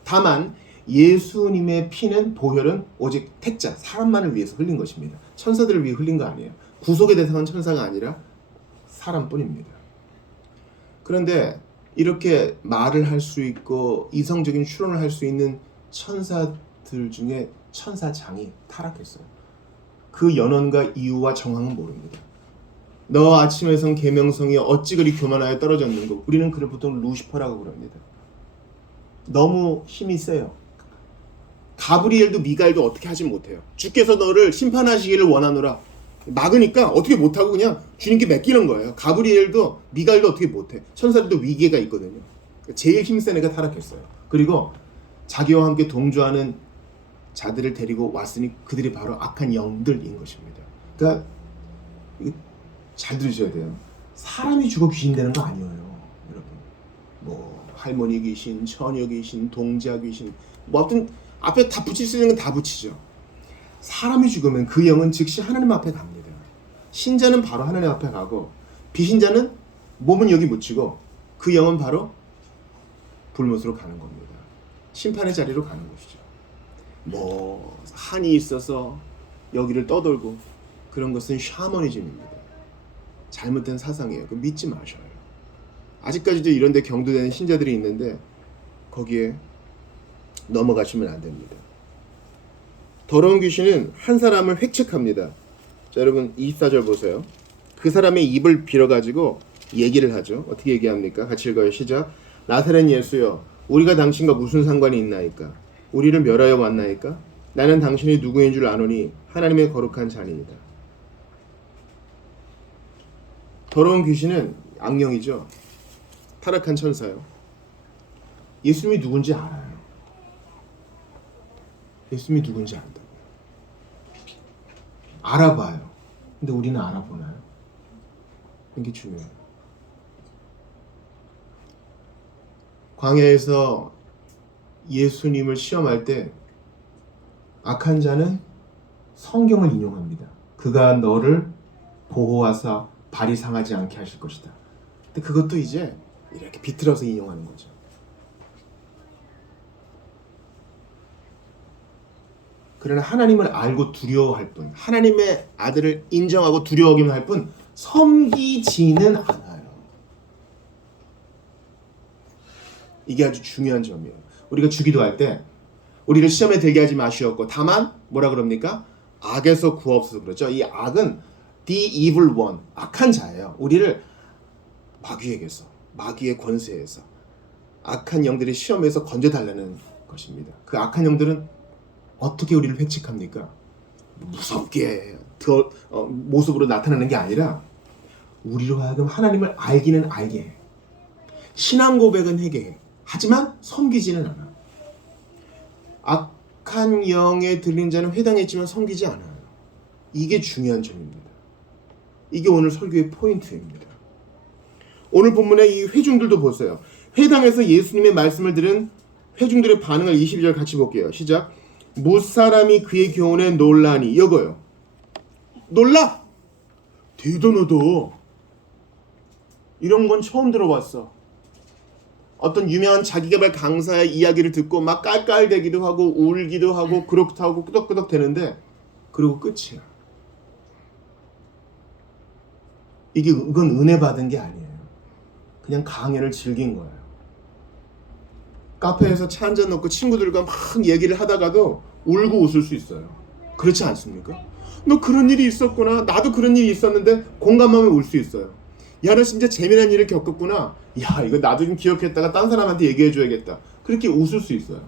다만 예수님의 피는 보혈은 오직 택자, 사람만을 위해서 흘린 것입니다. 천사들을 위해 흘린 거 아니에요. 구속의 대상은 천사가 아니라 사람뿐입니다. 그런데 이렇게 말을 할 수 있고 이성적인 추론을 할 수 있는 천사들 중에 천사장이 타락했어요. 그 연원과 이유와 정황은 모릅니다. 너 아침의 성 계명성이 어찌 그리 교만하여 떨어졌는고. 우리는 그를 보통 루시퍼라고 부릅니다. 너무 힘이 세요. 가브리엘도 미가엘도 어떻게 하지 못해요. 주께서 너를 심판하시기를 원하노라. 막으니까 어떻게 못하고 그냥 주님께 맡기는 거예요. 가브리엘도 미가엘도 어떻게 못해. 천사들도 위계가 있거든요. 제일 힘센 애가 타락했어요. 그리고 자기와 함께 동조하는 자들을 데리고 왔으니 그들이 바로 악한 영들인 것입니다. 그러니까 잘 들으셔야 돼요. 사람이 죽어 귀신 되는 거 아니에요, 여러분. 뭐 할머니 귀신, 처녀 귀신, 동자 귀신, 뭐 아무튼 앞에 다 붙일 수 있는 건 다 붙이죠. 사람이 죽으면 그 영은 즉시 하나님 앞에 갑니다. 신자는 바로 하나님 앞에 가고, 비신자는 몸은 여기 묻히고 그 영은 바로 불못으로 가는 겁니다. 심판의 자리로 가는 것이죠. 뭐 한이 있어서 여기를 떠돌고 그런 것은 샤머니즘입니다. 잘못된 사상이에요. 믿지 마셔요. 아직까지도 이런 데 경도되는 신자들이 있는데 거기에 넘어가시면 안 됩니다. 더러운 귀신은 한 사람을 획책합니다. 자, 여러분 24절 보세요. 그 사람의 입을 빌어가지고 얘기를 하죠. 어떻게 얘기합니까? 같이 읽어요. 시작. 나사렛 예수여, 우리가 당신과 무슨 상관이 있나이까? 우리를 멸하여 왔나이까? 나는 당신이 누구인 줄 아노니 하나님의 거룩한 자니이다. 더러운 귀신은 악령이죠. 타락한 천사요. 예수님이 누군지 알아요. 예수님이 누군지 안다고요. 알아봐요. 근데 우리는 알아보나요? 이게 중요해요. 광야에서 예수님을 시험할 때 악한 자는 성경을 인용합니다. 그가 너를 보호하사 발이 상하지 않게 하실 것이다. 근데 그것도 이제 이렇게 비틀어서 인용하는 거죠. 그러나 하나님을 알고 두려워할 뿐, 하나님의 아들을 인정하고 두려워하기만 할 뿐 섬기지는 않아요. 이게 아주 중요한 점이에요. 우리가 주기도할 때 우리를 시험에 들게 하지 마시옵고 다만 뭐라 그럽니까? 악에서 구하옵소서 그러죠. 이 악은 the evil one, 악한 자예요. 우리를 마귀에게서, 마귀의 권세에서, 악한 영들의 시험에서 건져달라는 것입니다. 그 악한 영들은 어떻게 우리를 획책합니까? 무섭게 모습으로 나타나는 게 아니라 우리로 하여금 하나님을 알기는 알게 해. 신앙 고백은 하게 해. 하지만 섬기지는 않아. 악한 영에 들린 자는 회당했지만 섬기지 않아요. 이게 중요한 점입니다. 이게 오늘 설교의 포인트입니다. 오늘 본문의 이 회중들도 보세요. 회당에서 예수님의 말씀을 들은 회중들의 반응을 22절 같이 볼게요. 시작. 무사람이 그의 교훈에 놀라니. 이거요. 놀라! 대단하다. 이런 건 처음 들어봤어. 어떤 유명한 자기개발 강사의 이야기를 듣고 막 깔깔대기도 하고 울기도 하고 그렇다고 끄덕끄덕 되는데 그리고 끝이야. 이건 은혜 받은 게 아니에요. 그냥 강연을 즐긴 거예요. 카페에서 차 한잔 놓고 친구들과 막 얘기를 하다가도 울고 웃을 수 있어요. 그렇지 않습니까? 너 그런 일이 있었구나. 나도 그런 일이 있었는데 공감하면 울 수 있어요. 야, 너 진짜 재미난 일을 겪었구나. 야, 이거 나도 좀 기억했다가 딴 사람한테 얘기해줘야겠다. 그렇게 웃을 수 있어요.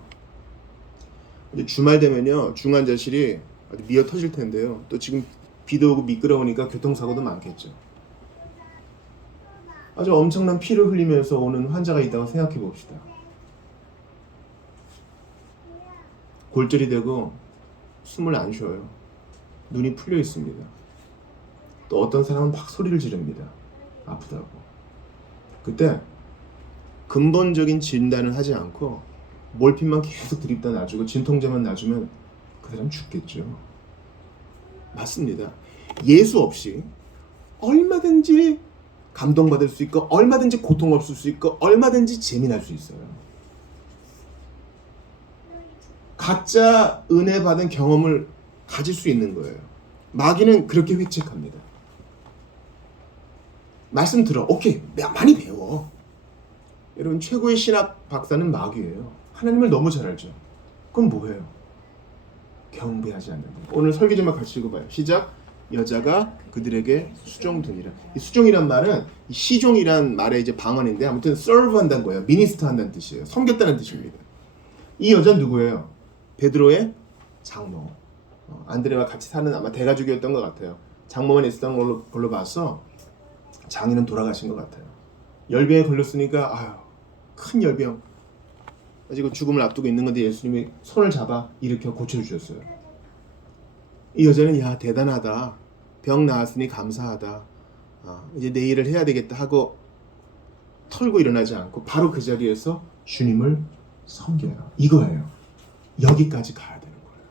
이제 주말 되면요, 중환자실이 아주 미어 터질 텐데요. 또 지금 비도 오고 미끄러우니까 교통사고도 많겠죠. 아주 엄청난 피를 흘리면서 오는 환자가 있다고 생각해 봅시다. 골절이 되고 숨을 안 쉬어요. 눈이 풀려 있습니다. 또 어떤 사람은 막 소리를 지릅니다. 아프다고. 그때 근본적인 진단을 하지 않고 몰핀만 계속 드립다 놔주고 진통제만 놔주면 그 사람 죽겠죠. 맞습니다. 예수 없이 얼마든지 감동받을 수 있고 얼마든지 고통 없을 수 있고 얼마든지 재미날 수 있어요. 가짜 은혜 받은 경험을 가질 수 있는 거예요. 마귀는 그렇게 획책합니다. 말씀 들어. 오케이. 많이 배워. 여러분 최고의 신학 박사는 마귀예요. 하나님을 너무 잘 알죠. 그럼 뭐예요? 경배하지 않는다. 오늘 설교 좀 같이 읽어봐요. 시작. 여자가 그들에게 수종드니라. 이 수종이란 말은 이 시종이란 말의 이제 방언인데 아무튼 serve 한다는 거예요. 미니스터 한다는 뜻이에요. 섬겼다는 뜻입니다. 이 여자는 누구예요? 베드로의 장모. 안드레와 같이 사는 아마 대가족이었던 것 같아요. 장모만 있었던 걸로 봐서 장인은 돌아가신 것 같아요. 열병에 걸렸으니까 아유 큰 열병. 지금 죽음을 앞두고 있는 건데 예수님이 손을 잡아 일으켜 고쳐주셨어요. 이 여자는 야 대단하다. 병 나았으니 감사하다. 이제 내 일을 해야 되겠다 하고 털고 일어나지 않고 바로 그 자리에서 주님을 섬겨요. 이거예요. 여기까지 가야 되는 거예요.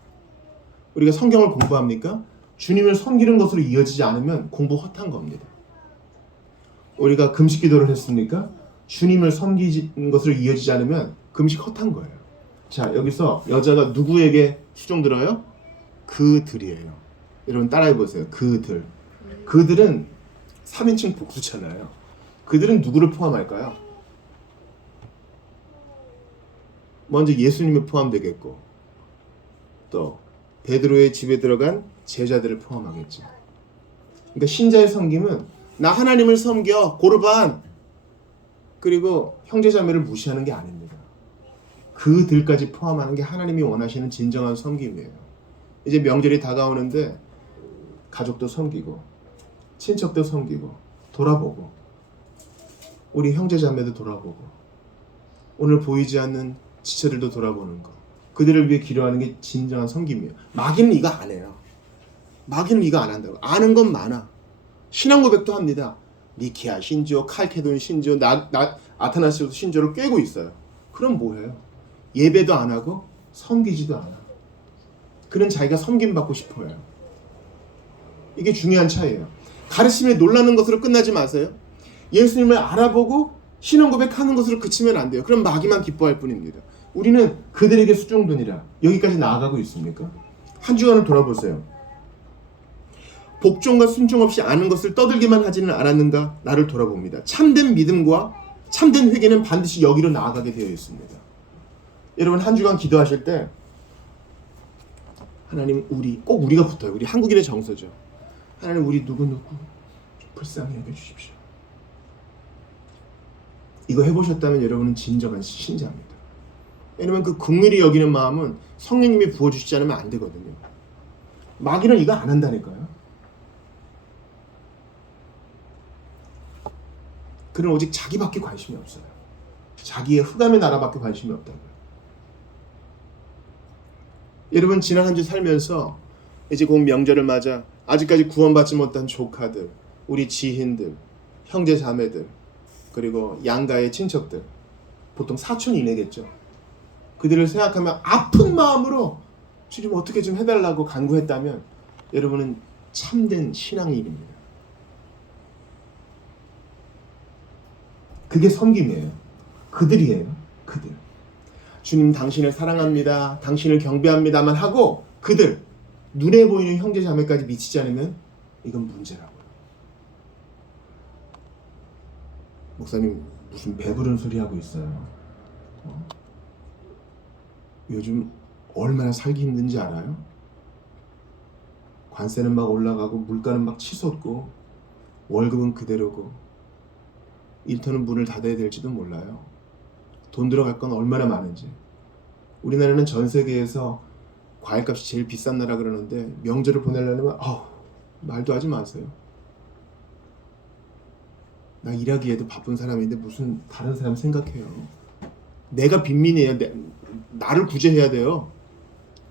우리가 성경을 공부합니까? 주님을 섬기는 것으로 이어지지 않으면 공부 헛한 겁니다. 우리가 금식 기도를 했습니까? 주님을 섬기는 것으로 이어지지 않으면 금식 헛한 거예요. 자, 여기서 여자가 누구에게 수종 들어요? 그들이에요. 여러분 따라해 보세요. 그들. 그들은 3인칭 복수잖아요. 그들은 누구를 포함할까요? 먼저 예수님이 포함되겠고 또 베드로의 집에 들어간 제자들을 포함하겠죠. 그러니까 신자의 섬김은 나 하나님을 섬겨 고르반 그리고 형제자매를 무시하는 게 아닙니다. 그들까지 포함하는 게 하나님이 원하시는 진정한 섬김이에요. 이제 명절이 다가오는데 가족도 섬기고 친척도 섬기고 돌아보고 우리 형제자매도 돌아보고 오늘 보이지 않는 지체들도 돌아보는 거 그들을 위해 기도하는 게 진정한 섬김이에요. 마귀는 이거 안 해요. 마귀는 이거 안 한다고. 아는 건 많아. 신앙 고백도 합니다. 니키아 신조, 칼케돈 신조, 아타나시오스 신조를 꿰고 있어요. 그럼 뭐해요? 예배도 안 하고 섬기지도 않아. 그는 자기가 섬김받고 싶어요. 이게 중요한 차이예요. 가르침에 놀라는 것으로 끝나지 마세요. 예수님을 알아보고 신앙 고백하는 것으로 그치면 안 돼요. 그럼 마귀만 기뻐할 뿐입니다. 우리는 그들에게 수종드니라. 여기까지 나아가고 있습니까? 한 주간을 돌아보세요. 복종과 순종 없이 아는 것을 떠들기만 하지는 않았는가? 나를 돌아봅니다. 참된 믿음과 참된 회개는 반드시 여기로 나아가게 되어 있습니다. 여러분 한 주간 기도하실 때 하나님 꼭 우리가 붙어요. 우리 한국인의 정서죠. 하나님 우리 누구누구 좀 불쌍히 여겨주십시오. 이거 해보셨다면 여러분은 진정한 신자입니다. 왜냐면 그 긍휼히 여기는 마음은 성령님이 부어주시지 않으면 안 되거든요. 마귀는 이거 안 한다니까요. 그는 오직 자기밖에 관심이 없어요. 자기의 흑암의 나라밖에 관심이 없다고요. 여러분 지난 한 주 살면서 이제 곧 명절을 맞아 아직까지 구원받지 못한 조카들, 우리 지인들, 형제 자매들, 그리고 양가의 친척들, 보통 사촌 이내겠죠. 그들을 생각하면 아픈 마음으로 주님 어떻게 좀 해달라고 간구했다면 여러분은 참된 신앙인입니다. 그게 섬김이에요. 그들이에요. 그들. 주님 당신을 사랑합니다. 당신을 경배합니다만 하고 그들 눈에 보이는 형제 자매까지 미치지 않으면 이건 문제라고요. 목사님 무슨 배부른 소리 하고 있어요. 요즘 얼마나 살기 힘든지 알아요? 관세는 막 올라가고 물가는 막 치솟고 월급은 그대로고 일터는 문을 닫아야 될지도 몰라요. 돈 들어갈 건 얼마나 많은지. 우리나라는 전 세계에서 과일값이 제일 비싼 나라 그러는데 명절을 보내려면 말도 하지 마세요. 나 일하기에도 바쁜 사람인데 무슨 다른 사람 생각해요. 내가 빈민이에요. 나를 구제해야 돼요.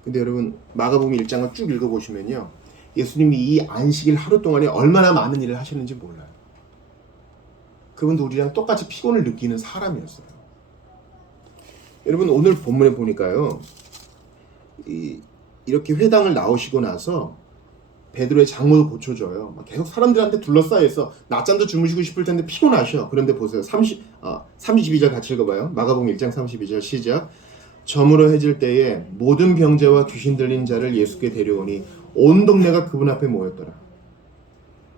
근데 여러분 마가복음 1장을 쭉 읽어보시면요, 예수님이 이 안식일 하루 동안에 얼마나 많은 일을 하셨는지 몰라요. 그분도 우리랑 똑같이 피곤을 느끼는 사람이었어요. 여러분 오늘 본문에 보니까요, 이렇게 회당을 나오시고 나서 베드로의 장모도 고쳐줘요. 막 계속 사람들한테 둘러싸여 있어. 낮잠도 주무시고 싶을 텐데 피곤하셔. 그런데 보세요. 32절 같이 읽어봐요. 마가복음 1장 32절 시작. 저물어 해질 때에 모든 병자와 귀신 들린 자를 예수께 데려오니 온 동네가 그분 앞에 모였더라.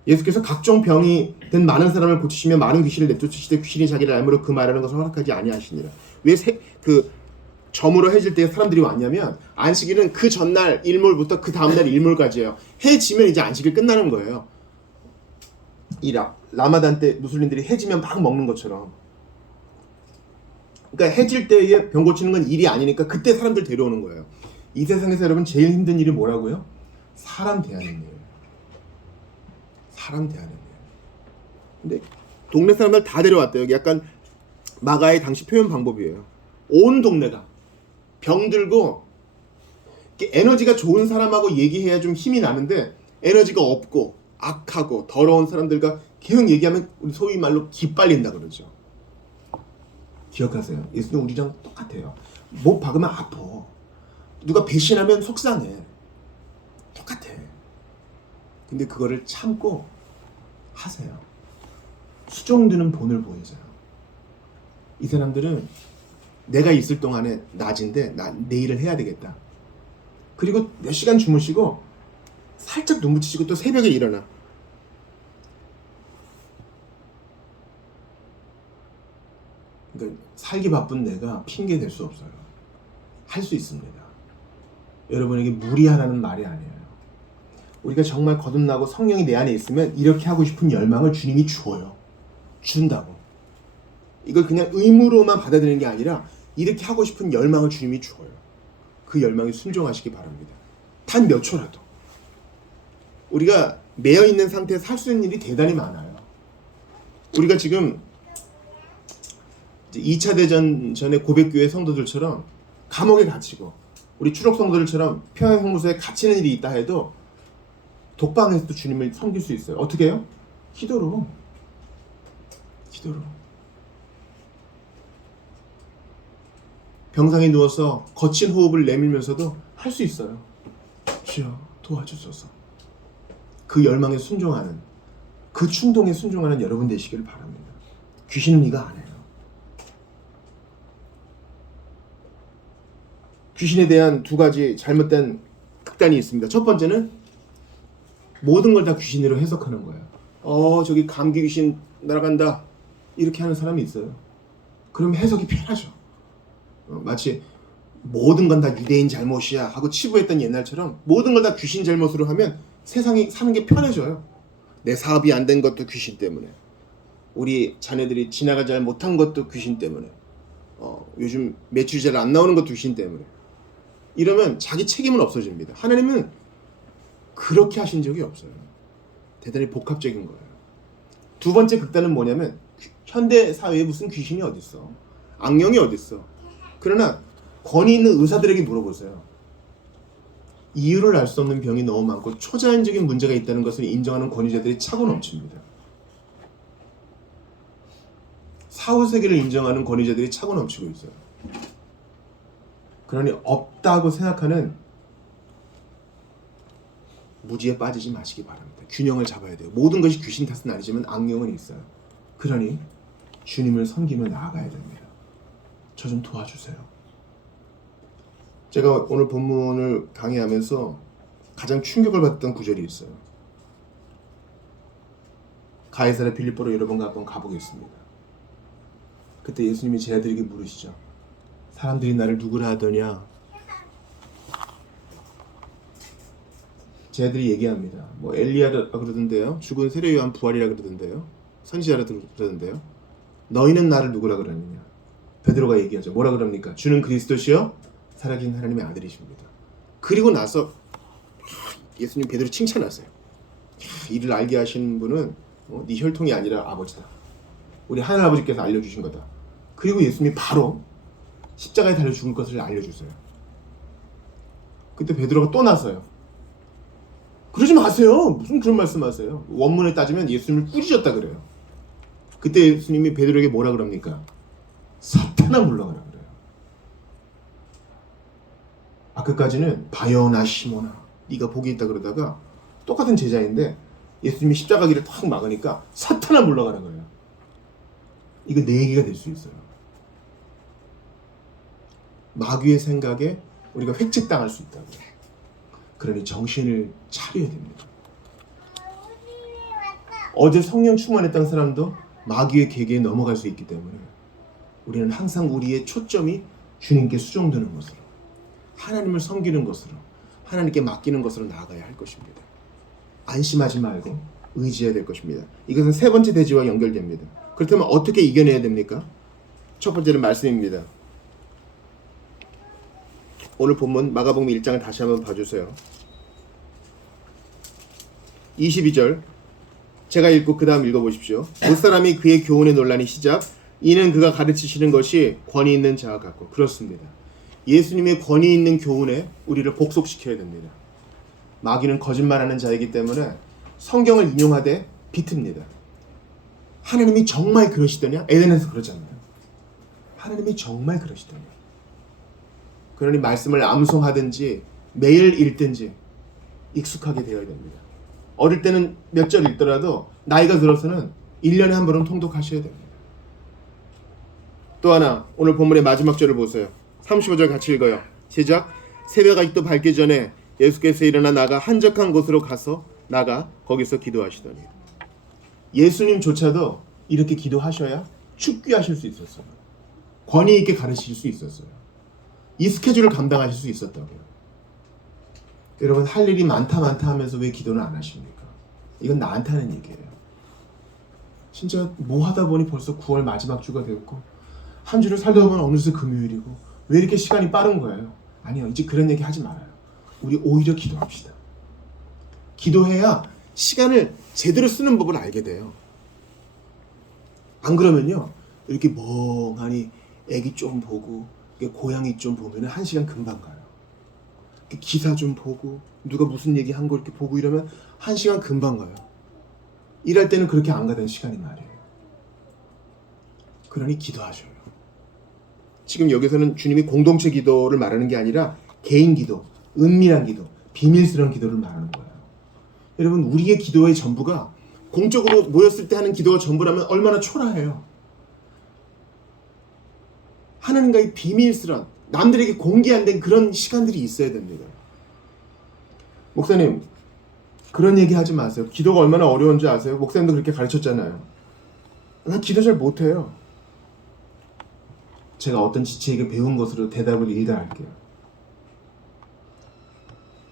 예수께서 각종 병이 된 많은 사람을 고치시며 많은 귀신을 내쫓으시되 귀신이 자기를 알므로 그 말하는 것을 허락하지 아니하시니라. 왜 저물어 해질 때 사람들이 왔냐면, 안식일은 그 전날 일몰부터 그 다음날 일몰까지예요. 해 지면 이제 안식일 끝나는 거예요. 이 라마단 때 무슬림들이 해지면 막 먹는 것처럼. 그러니까 해질 때에 병 고치는 건 일이 아니니까 그때 사람들 데려오는 거예요. 이 세상에서 여러분 제일 힘든 일이 뭐라고요? 사람 대하는 일. 사람 대하는 일. 근데 동네 사람들 다 데려왔대요. 여기 약간 마가의 당시 표현 방법이에요. 온 동네가 병 들고 에너지가 좋은 사람하고 얘기해야 좀 힘이 나는데, 에너지가 없고 악하고 더러운 사람들과 계속 얘기하면 우리 소위 말로 기빨린다 그러죠. 기억하세요. 예수는 우리랑 똑같아요. 목 박으면 아파. 누가 배신하면 속상해. 똑같아. 근데 그거를 참고 하세요. 수종드는 본을 보여줘요. 이 사람들은 내가 있을 동안에 낮인데 나 내일을 해야 되겠다. 그리고 몇 시간 주무시고 살짝 눈 붙이시고 또 새벽에 일어나. 그러니까 살기 바쁜 내가 핑계 댈 수 없어요. 할 수 있습니다. 여러분에게 무리하라는 말이 아니에요. 우리가 정말 거듭나고 성령이 내 안에 있으면 이렇게 하고 싶은 열망을 주님이 주어요. 준다고. 이걸 그냥 의무로만 받아들이는 게 아니라 이렇게 하고 싶은 열망을 주님이 주어요. 그 열망에 순종하시기 바랍니다. 단 몇 초라도. 우리가 매여 있는 상태에서 할 수 있는 일이 대단히 많아요. 우리가 지금 2차 대전 전에 고백교회 성도들처럼 감옥에 갇히고, 우리 추록 성도들처럼 평양형무소에 갇히는 일이 있다 해도 독방에서도 주님을 섬길 수 있어요. 어떻게 해요? 기도로. 병상에 누워서 거친 호흡을 내밀면서도 할 수 있어요. 주여 도와주소서. 그 열망에 순종하는, 그 충동에 순종하는 여러분 되시기를 바랍니다. 귀신은 이거 안 해요. 귀신에 대한 두 가지 잘못된 극단이 있습니다. 첫 번째는 모든 걸 다 귀신으로 해석하는 거예요. 저기 감기 귀신 날아간다, 이렇게 하는 사람이 있어요. 그럼 해석이 편하죠. 마치 모든 건 다 유대인 잘못이야 하고 치부했던 옛날처럼 모든 걸 다 귀신 잘못으로 하면 세상이 사는 게 편해져요. 내 사업이 안 된 것도 귀신 때문에, 우리 자녀들이 지나가지 못한 것도 귀신 때문에, 요즘 매출이 잘 안 나오는 것도 귀신 때문에. 이러면 자기 책임은 없어집니다. 하나님은 그렇게 하신 적이 없어요. 대단히 복합적인 거예요. 두 번째 극단은 뭐냐면, 현대 사회에 무슨 귀신이 어딨어, 악령이 어딨어. 그러나 권위 있는 의사들에게 물어보세요. 이유를 알 수 없는 병이 너무 많고 초자연적인 문제가 있다는 것을 인정하는 권위자들이 차고 넘칩니다. 사후세계를 인정하는 권위자들이 차고 넘치고 있어요. 그러니 없다고 생각하는 무지에 빠지지 마시기 바랍니다. 균형을 잡아야 돼요. 모든 것이 귀신 탓은 아니지만 악령은 있어요. 그러니 주님을 섬기며 나아가야 됩니다. 저 좀 도와주세요. 제가 오늘 본문을 강의하면서 가장 충격을 받았던 구절이 있어요. 가이사랴 빌립보로 여러분과 한번 가보겠습니다. 그때 예수님이 제 아들에게 물으시죠. 사람들이 나를 누구라 하더냐? 제 아들이 얘기합니다. 뭐 엘리야라 그러던데요. 죽은 세례 요한 부활이라 그러던데요. 선지자라 그러던데요. 너희는 나를 누구라 그러느냐? 베드로가 얘기하죠. 뭐라 그럽니까? 주는 그리스도시요 살아계신 하나님의 아들이십니다. 그리고 나서 예수님 베드로 칭찬하세요. 이를 알게 하시는 분은 네 혈통이 아니라 아버지다. 우리 하늘 아버지께서 알려주신 거다. 그리고 예수님이 바로 십자가에 달려 죽을 것을 알려주세요. 그때 베드로가 또 나서요. 그러지 마세요. 무슨 그런 말씀하세요. 원문에 따지면 예수님을 꾸짖었다 그래요. 그때 예수님이 베드로에게 뭐라 그럽니까? 사탄아 물러가라 그래요. 아까까지는 바요나 시모나 네가 복이 있다 그러다가 똑같은 제자인데 예수님이 십자가 길을 탁 막으니까 사탄아 물러가라 그래요. 이거 내 얘기가 될 수 있어요. 마귀의 생각에 우리가 획책당할 수 있다고. 그러니 정신을 차려야 됩니다. 어제 성령 충만했던 사람도 마귀의 계계에 넘어갈 수 있기 때문에 우리는 항상 우리의 초점이 주님께 수종드는 것으로, 하나님을 섬기는 것으로, 하나님께 맡기는 것으로 나아가야 할 것입니다. 안심하지 말고 의지해야 될 것입니다. 이것은 세 번째 대지와 연결됩니다. 그렇다면 어떻게 이겨내야 됩니까? 첫 번째는 말씀입니다. 오늘 본문 마가복음 1장을 다시 한번 봐주세요. 22절 제가 읽고 그 다음 읽어보십시오. 못사람이 그의 교훈의 논란이 시작. 이는 그가 가르치시는 것이 권위 있는 자와 같고. 그렇습니다. 예수님의 권위 있는 교훈에 우리를 복속시켜야 됩니다. 마귀는 거짓말하는 자이기 때문에 성경을 인용하되 비틉니다. 하나님이 정말 그러시더냐? 에덴에서 그러잖아요. 하나님이 정말 그러시더냐? 그러니 말씀을 암송하든지 매일 읽든지 익숙하게 되어야 됩니다. 어릴 때는 몇 절 읽더라도 나이가 들어서는 1년에 한 번은 통독하셔야 됩니다. 또 하나, 오늘 본문의 마지막 절을 보세요. 35절 같이 읽어요. 시작. 새벽 아직도 밝기 전에 예수께서 일어나 나가 한적한 곳으로 가서 거기서 기도하시더니. 예수님조차도 이렇게 기도하셔야 축귀하실 수 있었어요. 권위 있게 가르치실 수 있었어요. 이 스케줄을 감당하실 수 있었다고요. 여러분, 할 일이 많다 하면서 왜 기도는 안 하십니까? 이건 나한테 하는 얘기예요. 진짜 뭐 하다 보니 벌써 9월 마지막 주가 되었고 한 주를 살다 보면 어느새 금요일이고 왜 이렇게 시간이 빠른 거예요? 아니요, 이제 그런 얘기 하지 말아요. 우리 오히려 기도합시다. 기도해야 시간을 제대로 쓰는 법을 알게 돼요. 안 그러면요, 이렇게 멍하니 애기 좀 보고 고양이 좀 보면 1시간 금방 가요. 기사 좀 보고 누가 무슨 얘기 한 거 이렇게 보고 이러면 1시간 금방 가요. 일할 때는 그렇게 안 가던 시간이 말이에요. 그러니 기도하셔요. 지금 여기서는 주님이 공동체 기도를 말하는 게 아니라 개인 기도, 은밀한 기도, 비밀스러운 기도를 말하는 거예요. 여러분, 우리의 기도의 전부가 공적으로 모였을 때 하는 기도가 전부라면 얼마나 초라해요. 하나님과의 비밀스러운, 남들에게 공개 안 된 그런 시간들이 있어야 됩니다. 목사님, 그런 얘기 하지 마세요. 기도가 얼마나 어려운지 아세요? 목사님도 그렇게 가르쳤잖아요. 나 기도 잘 못해요. 제가 어떤 지체에게 배운 것으로 대답을 일달할게요.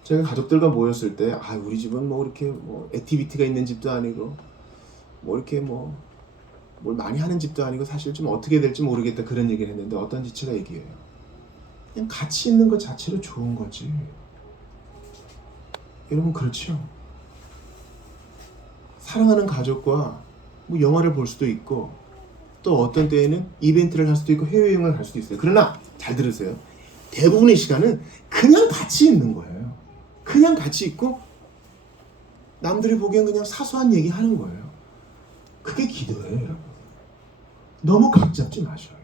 제가 가족들과 모였을 때, 우리 집은 뭐 이렇게 액티비티가 있는 집도 아니고, 이렇게 뭘 많이 하는 집도 아니고, 사실 좀 어떻게 될지 모르겠다 그런 얘기를 했는데, 어떤 지체가 얘기해요. 그냥 같이 있는 것 자체로 좋은 거지. 여러분, 그렇죠? 사랑하는 가족과 영화를 볼 수도 있고, 또 어떤 때에는 이벤트를 할 수도 있고 해외여행을 갈 수도 있어요. 그러나 잘 들으세요. 대부분의 시간은 그냥 같이 있는 거예요. 그냥 같이 있고 남들이 보기엔 그냥 사소한 얘기 하는 거예요. 그게 기도예요, 여러분. 너무 각 잡지 마셔요.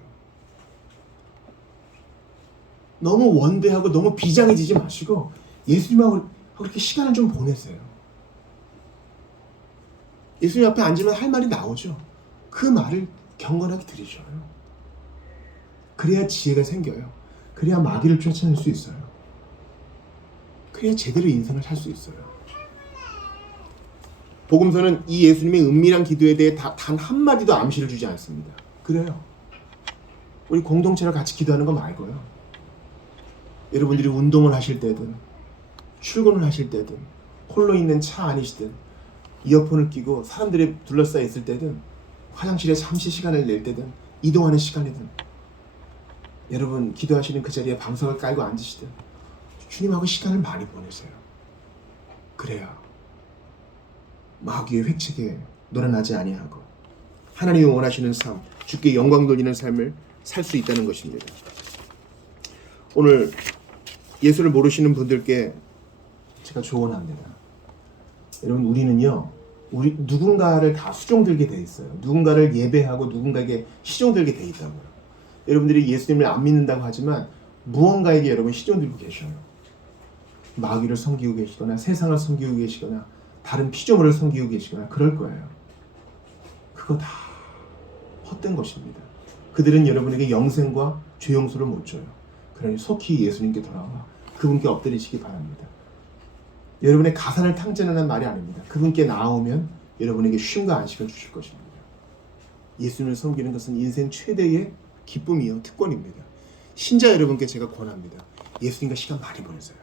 너무 원대하고 너무 비장해지지 마시고 예수님하고 그렇게 시간을 좀 보내세요. 예수님 앞에 앉으면 할 말이 나오죠. 그 말을 경건하게 들으셔요. 그래야 지혜가 생겨요. 그래야 마귀를 쫓아낼 수 있어요. 그래야 제대로 인생을 살 수 있어요. 복음서는 이 예수님의 은밀한 기도에 대해 단 한마디도 암시를 주지 않습니다. 그래요. 우리 공동체로 같이 기도하는 거 말고요. 여러분들이 운동을 하실 때든 출근을 하실 때든 홀로 있는 차 안이시든 이어폰을 끼고 사람들이 둘러싸여 있을 때든 화장실에 잠시 시간을 낼 때든 이동하는 시간이든 여러분 기도하시는 그 자리에 방석을 깔고 앉으시든 주님하고 시간을 많이 보내세요. 그래야 마귀의 획책에 놀아나지 아니하고 하나님이 원하시는 삶, 주께 영광 돌리는 삶을 살 수 있다는 것입니다. 오늘 예수를 모르시는 분들께 제가 조언합니다. 여러분, 우리는요, 누군가를 다 수종들게 돼 있어요. 누군가를 예배하고 누군가에게 시종들게 돼 있다고요. 여러분들이 예수님을 안 믿는다고 하지만 무언가에게 여러분 시종들고 계셔요. 마귀를 섬기고 계시거나 세상을 섬기고 계시거나 다른 피조물을 섬기고 계시거나 그럴 거예요. 그거 다 헛된 것입니다. 그들은 여러분에게 영생과 죄 용서를 못 줘요. 그러니 속히 예수님께 돌아와 그분께 엎드리시기 바랍니다. 여러분의 가산을 탕진하는 말이 아닙니다. 그분께 나아오면 여러분에게 쉼과 안식을 주실 것입니다. 예수님을 섬기는 것은 인생 최대의 기쁨이요 특권입니다. 신자 여러분께 제가 권합니다. 예수님과 시간 많이 보내세요.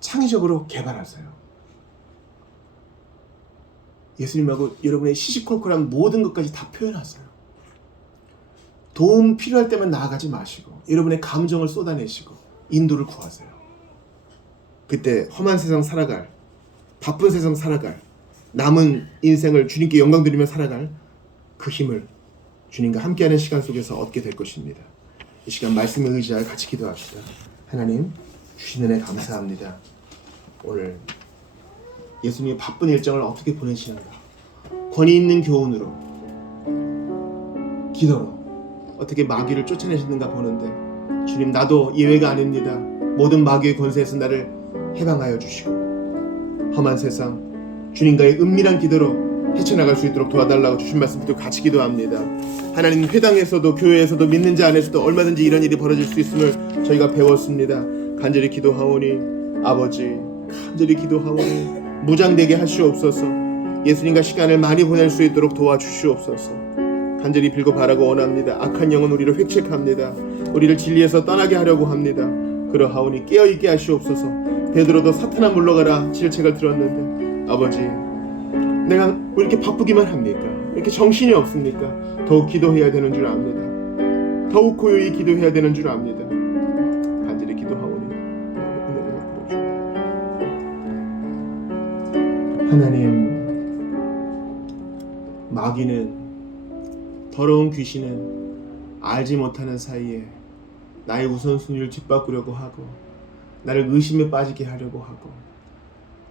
창의적으로 개발하세요. 예수님하고 여러분의 시시콜콜한 모든 것까지 다 표현하세요. 도움 필요할 때만 나아가지 마시고 여러분의 감정을 쏟아내시고 인도를 구하세요. 그때 험한 세상 살아갈, 바쁜 세상 살아갈, 남은 인생을 주님께 영광 드리며 살아갈 그 힘을 주님과 함께하는 시간 속에서 얻게 될 것입니다. 이 시간 말씀에 의지하여 같이 기도합시다. 하나님, 주신 은혜 감사합니다. 오늘 예수님의 바쁜 일정을 어떻게 보내시는가, 권위 있는 교훈으로, 기도로 어떻게 마귀를 쫓아내시는가 보는데, 주님, 나도 예외가 아닙니다. 모든 마귀의 권세에서 나를 해방하여 주시고 험한 세상 주님과의 은밀한 기도로 헤쳐나갈 수 있도록 도와달라고 주신 말씀 듣고 같이 기도합니다. 하나님, 회당에서도 교회에서도 믿는 자 안에서도 얼마든지 이런 일이 벌어질 수 있음을 저희가 배웠습니다. 간절히 기도하오니 아버지, 간절히 기도하오니 무장되게 하시옵소서. 예수님과 시간을 많이 보낼 수 있도록 도와주시옵소서. 간절히 빌고 바라고 원합니다. 악한 영은 우리를 획책합니다. 우리를 진리에서 떠나게 하려고 합니다. 그러하오니 깨어있게 하시옵소서. 베드로도 사탄아 물러가라 질책을 들었는데, 아버지, 내가 왜 이렇게 바쁘기만 합니까? 왜 이렇게 정신이 없습니까? 더욱 기도해야 되는 줄 압니다. 더욱 고요히 기도해야 되는 줄 압니다. 간절히 기도하오니 은혜를 베풀어 주옵소서. 하나님, 마귀는, 더러운 귀신은 알지 못하는 사이에 나의 우선순위를 뒷바꾸려고 하고 나를 의심에 빠지게 하려고 하고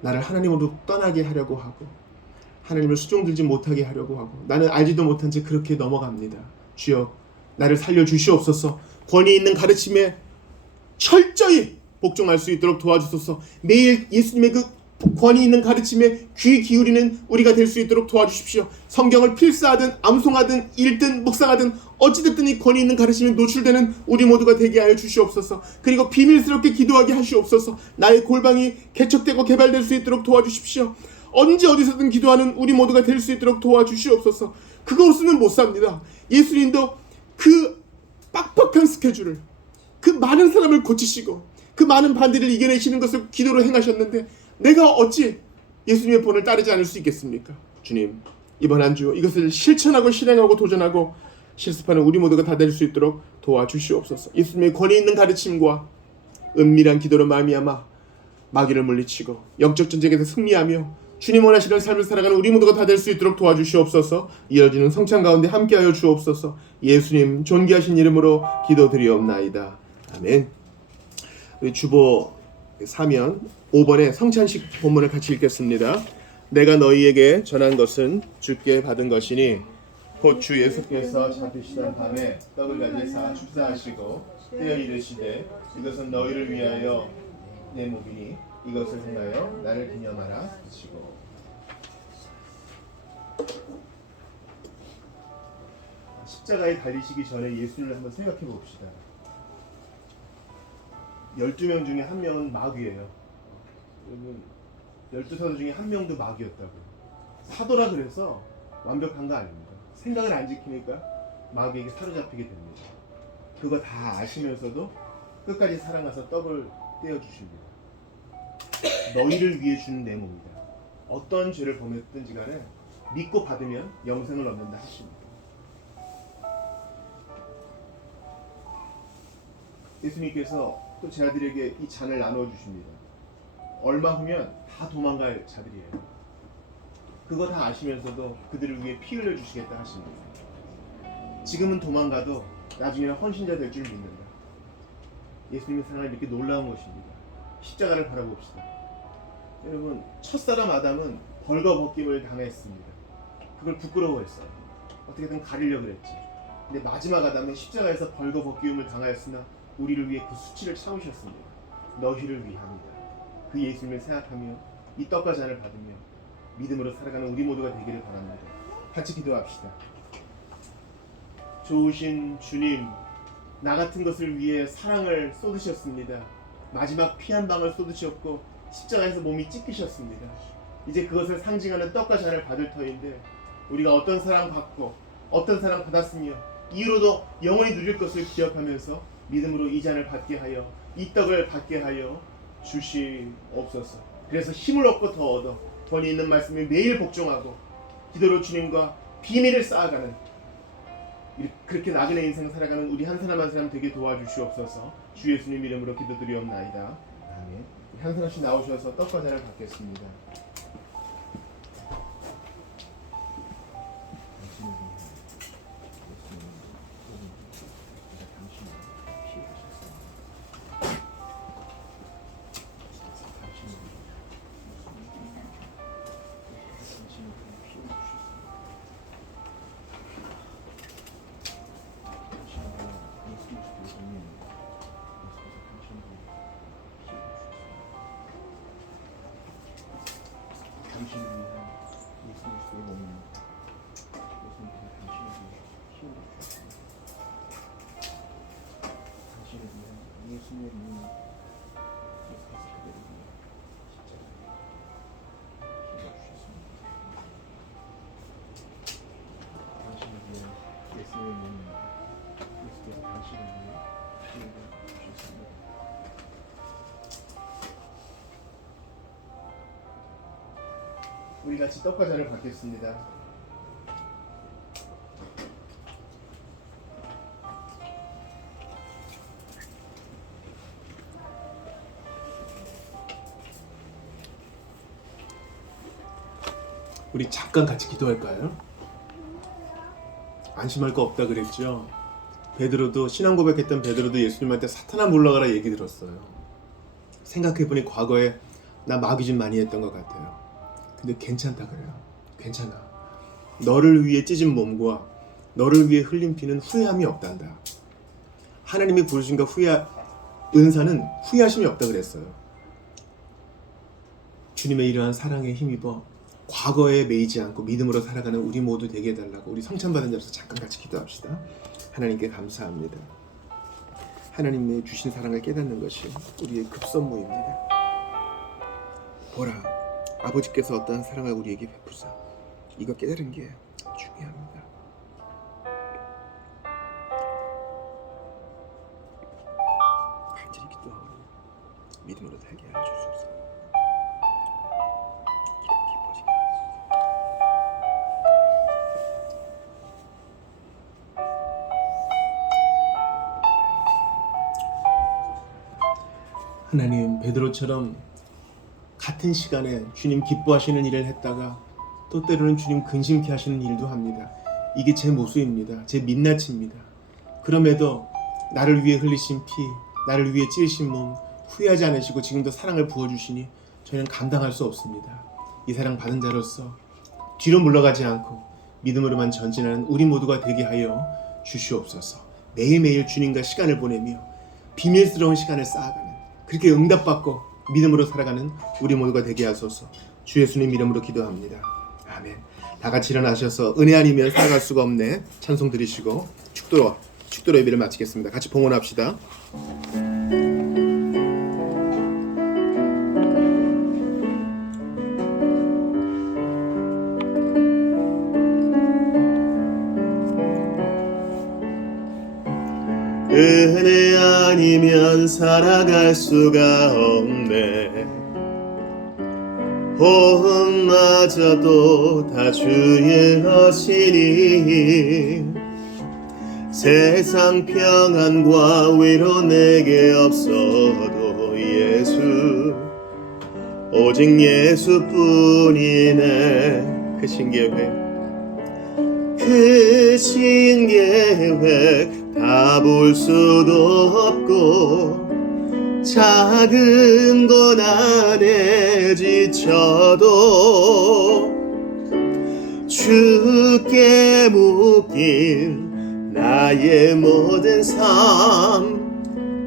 나를 하나님으로 떠나게 하려고 하고 하나님을 수종들지 못하게 하려고 하고 나는 알지도 못한 채 그렇게 넘어갑니다. 주여, 나를 살려주시옵소서. 권위 있는 가르침에 철저히 복종할 수 있도록 도와주소서. 매일 예수님의 그 권위 있는 가르침에 귀 기울이는 우리가 될 수 있도록 도와주십시오. 성경을 필사하든 암송하든 읽든 묵상하든 어찌됐든 이 권위 있는 가르침에 노출되는 우리 모두가 되게 하여 주시옵소서. 그리고 비밀스럽게 기도하게 하시옵소서. 나의 골방이 개척되고 개발될 수 있도록 도와주십시오. 언제 어디서든 기도하는 우리 모두가 될 수 있도록 도와주시옵소서. 그거 없으면 못 삽니다. 예수님도 그 빡빡한 스케줄을, 그 많은 사람을 고치시고 그 많은 반대를 이겨내시는 것을 기도로 행하셨는데 내가 어찌 예수님의 본을 따르지 않을 수 있겠습니까? 주님, 이번 한 주 이것을 실천하고 실행하고 도전하고 실습하는 우리 모두가 다 될 수 있도록 도와주시옵소서. 예수님의 권위 있는 가르침과 은밀한 기도로 말미암아 마귀를 물리치고 영적 전쟁에서 승리하며 주님 원하시는 삶을 살아가는 우리 모두가 다 될 수 있도록 도와주시옵소서. 이어지는 성찬 가운데 함께하여 주옵소서. 예수님 존귀하신 이름으로 기도드리옵나이다. 아멘. 우리 주보 사면 5번의 성찬식 본문을 같이 읽겠습니다. 내가 너희에게 전한 것은 주께 받은 것이니 곧 주 예수께서 잡히시던 밤에 떡을 가지사 축사하시고 떼어 이르시되 이것은 너희를 위하여 내 몸이니 이것을 행하여 나를 기념하라 하시고. 십자가에 달리시기 전에 예수를 한번 생각해 봅시다. 12명 중에 한 명은 마귀예요. 12사도 중에 한 명도 마귀였다고. 사도라 그래서 완벽한 거 아닙니다. 생각을 안 지키니까 마귀에게 사로잡히게 됩니다. 그거 다 아시면서도 끝까지 사랑하서 떡을 떼어주십니다. 너희를 위해 주는 내 몸이다. 어떤 죄를 범했든지 간에 믿고 받으면 영생을 얻는다 하십니다. 예수님께서 또 제 아들에게 이 잔을 나누어 주십니다. 얼마 후면 다 도망갈 자들이에요. 그거 다 아시면서도 그들을 위해 피 흘려 주시겠다 하십니다. 지금은 도망가도 나중에는 헌신자 될 줄 믿는다. 예수님의 사랑을 이렇게 놀라운 것입니다. 십자가를 바라봅시다. 여러분, 첫사람 아담은 벌거벗김을 당했습니다. 그걸 부끄러워했어요. 어떻게든 가리려고 그랬지. 근데 마지막 아담은 십자가에서 벌거벗김을 당하였으나 우리를 위해 그 수치를 참으셨습니다. 너희를 위함이다. 그 예수님을 생각하며 이 떡과 잔을 받으며 믿음으로 살아가는 우리 모두가 되기를 바랍니다. 같이 기도합시다. 좋으신 주님, 나 같은 것을 위해 사랑을 쏟으셨습니다. 마지막 피 한 방울 쏟으셨고 십자가에서 몸이 찢기셨습니다. 이제 그것을 상징하는 떡과 잔을 받을 터인데 우리가 어떤 사랑 받고 어떤 사랑 받았으며 이후로도 영원히 누릴 것을 기억하면서 믿음으로 이 잔을 받게 하여 이 떡을 받게 하여 주시옵소서. 그래서 힘을 얻고 더 얻어 권위 있는 말씀을 매일 복종하고 기도로 주님과 비밀을 쌓아가는 그렇게 나그네 인생 살아가는 우리 한 사람 한 사람 되게 도와주시옵소서. 주 예수님 이름으로 기도드리옵나이다. 아멘. 한사람 씨 나오셔서 떡과 잔을 받겠습니다. 당신을 위한 예수 그리스도의 몸입니다. 예수님께서 당신을 위해 힘을 주셨습니다. 당신을 위한 예수님의 몸, 예수께서 그들을 위해 십자가에 힘을 주셨습니다. 당신을 위해 예수님의 몸입니다. 예수께서 당신을 위해 힘을 주셨습니다. 우리 같이 떡과 잔을 받겠습니다. 우리 잠깐 같이 기도할까요? 안심할 거 없다 그랬죠? 베드로도 신앙 고백했던 베드로도 예수님한테 사탄아 물러가라 얘기 들었어요. 생각해보니 과거에 나 마귀 좀 많이 했던 것 같아요. 근데 괜찮다 그래요. 괜찮아. 너를 위해 찢은 몸과 너를 위해 흘린 피는 후회함이 없단다. 하나님이 부르신 것 은사는 후회하심이 없다 그랬어요. 주님의 이러한 사랑에 힘입어 과거에 매이지 않고 믿음으로 살아가는 우리 모두 되게 해달라고 우리 성찬받은 자로서 잠깐 같이 기도합시다. 하나님께 감사합니다. 하나님의 주신 사랑을 깨닫는 것이 우리의 급선무입니다. 보라, 아버지께서 어떠한 사랑을 우리에게 베푸사 이거 깨달은 게 중요합니다. 간절히 기도하고 믿음으로 살게 하여 주소서. 기뻐지게 하소서. 하나님, 베드로처럼 같은 시간에 주님 기뻐하시는 일을 했다가 또 때로는 주님 근심케 하시는 일도 합니다. 이게 제 모습입니다. 제 민낯입니다. 그럼에도 나를 위해 흘리신 피, 나를 위해 찢으신 몸 후회하지 않으시고 지금도 사랑을 부어주시니 저희는 감당할 수 없습니다. 이 사랑 받은 자로서 뒤로 물러가지 않고 믿음으로만 전진하는 우리 모두가 되게 하여 주시옵소서. 매일매일 주님과 시간을 보내며 비밀스러운 시간을 쌓아가는 그렇게 응답받고 믿음으로 살아가는 우리 모두가 되게 하소서. 주 예수님 이름으로 기도합니다. 아멘. 다 같이 일어나셔서 은혜 아니면 살아갈 수가 없네 찬송 드리시고 축도로 예배를 마치겠습니다. 같이 봉헌합시다. 은혜 아니면 살아갈 수가 없네. 호흡마저도 다 주의 것이니 세상 평안과 위로 내게 없어도 예수 오직 예수뿐이네. 그 신계획 그 신계획 다 볼 수도 없고 작은 것 안에 지쳐도 주께 묶인 나의 모든 삶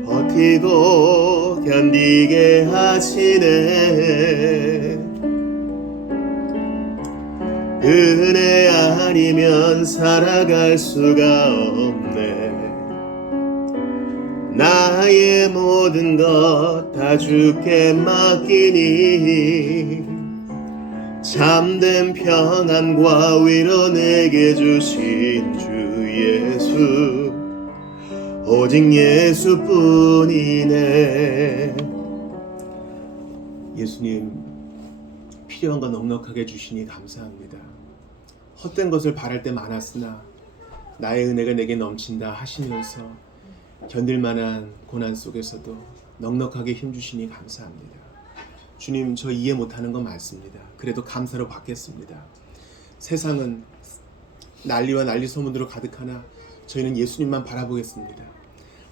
버티고 견디게 하시네. 은혜 아니면 살아갈 수가 없네. 나의 모든 것 다 주께 맡기니 참된 평안과 위로 내게 주신 주 예수 오직 예수뿐이네. 예수님 필요한 거 넉넉하게 주시니 감사합니다. 헛된 것을 바랄 때 많았으나 나의 은혜가 내게 넘친다 하시면서 견딜 만한 고난 속에서도 넉넉하게 힘주시니 감사합니다. 주님, 저 이해 못하는 건 많습니다. 그래도 감사로 받겠습니다. 세상은 난리와 난리 소문으로 가득하나 저희는 예수님만 바라보겠습니다.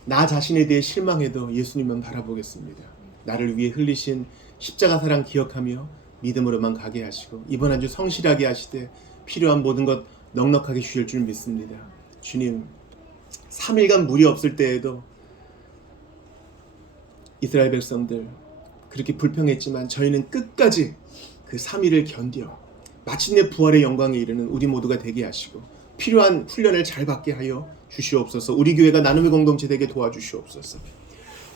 나 자신에 대해 실망해도 예수님만 바라보겠습니다. 나를 위해 흘리신 십자가 사랑 기억하며 믿음으로만 가게 하시고 이번 한 주 성실하게 하시되 필요한 모든 것 넉넉하게 주실 줄 믿습니다. 주님, 3일간 물이 없을 때에도 이스라엘 백성들 그렇게 불평했지만 저희는 끝까지 그 3일을 견뎌 마침내 부활의 영광에 이르는 우리 모두가 되게 하시고 필요한 훈련을 잘 받게 하여 주시옵소서. 우리 교회가 나눔의 공동체 되게 도와주시옵소서.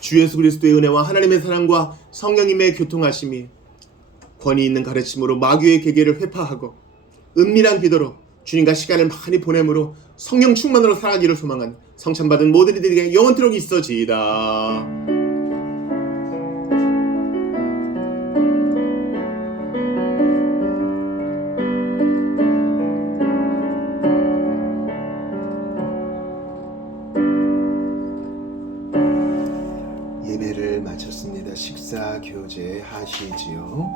주 예수 그리스도의 은혜와 하나님의 사랑과 성령님의 교통하심이 권위 있는 가르침으로 마귀의 계계를 회파하고 은밀한 기도로 주님과 시간을 많이 보내므로 성령 충만으로 살아가기를 소망한 성찬받은 모든 이들에게 영원토록 있어지이다. 예배를 마쳤습니다. 식사 교제 하시지요.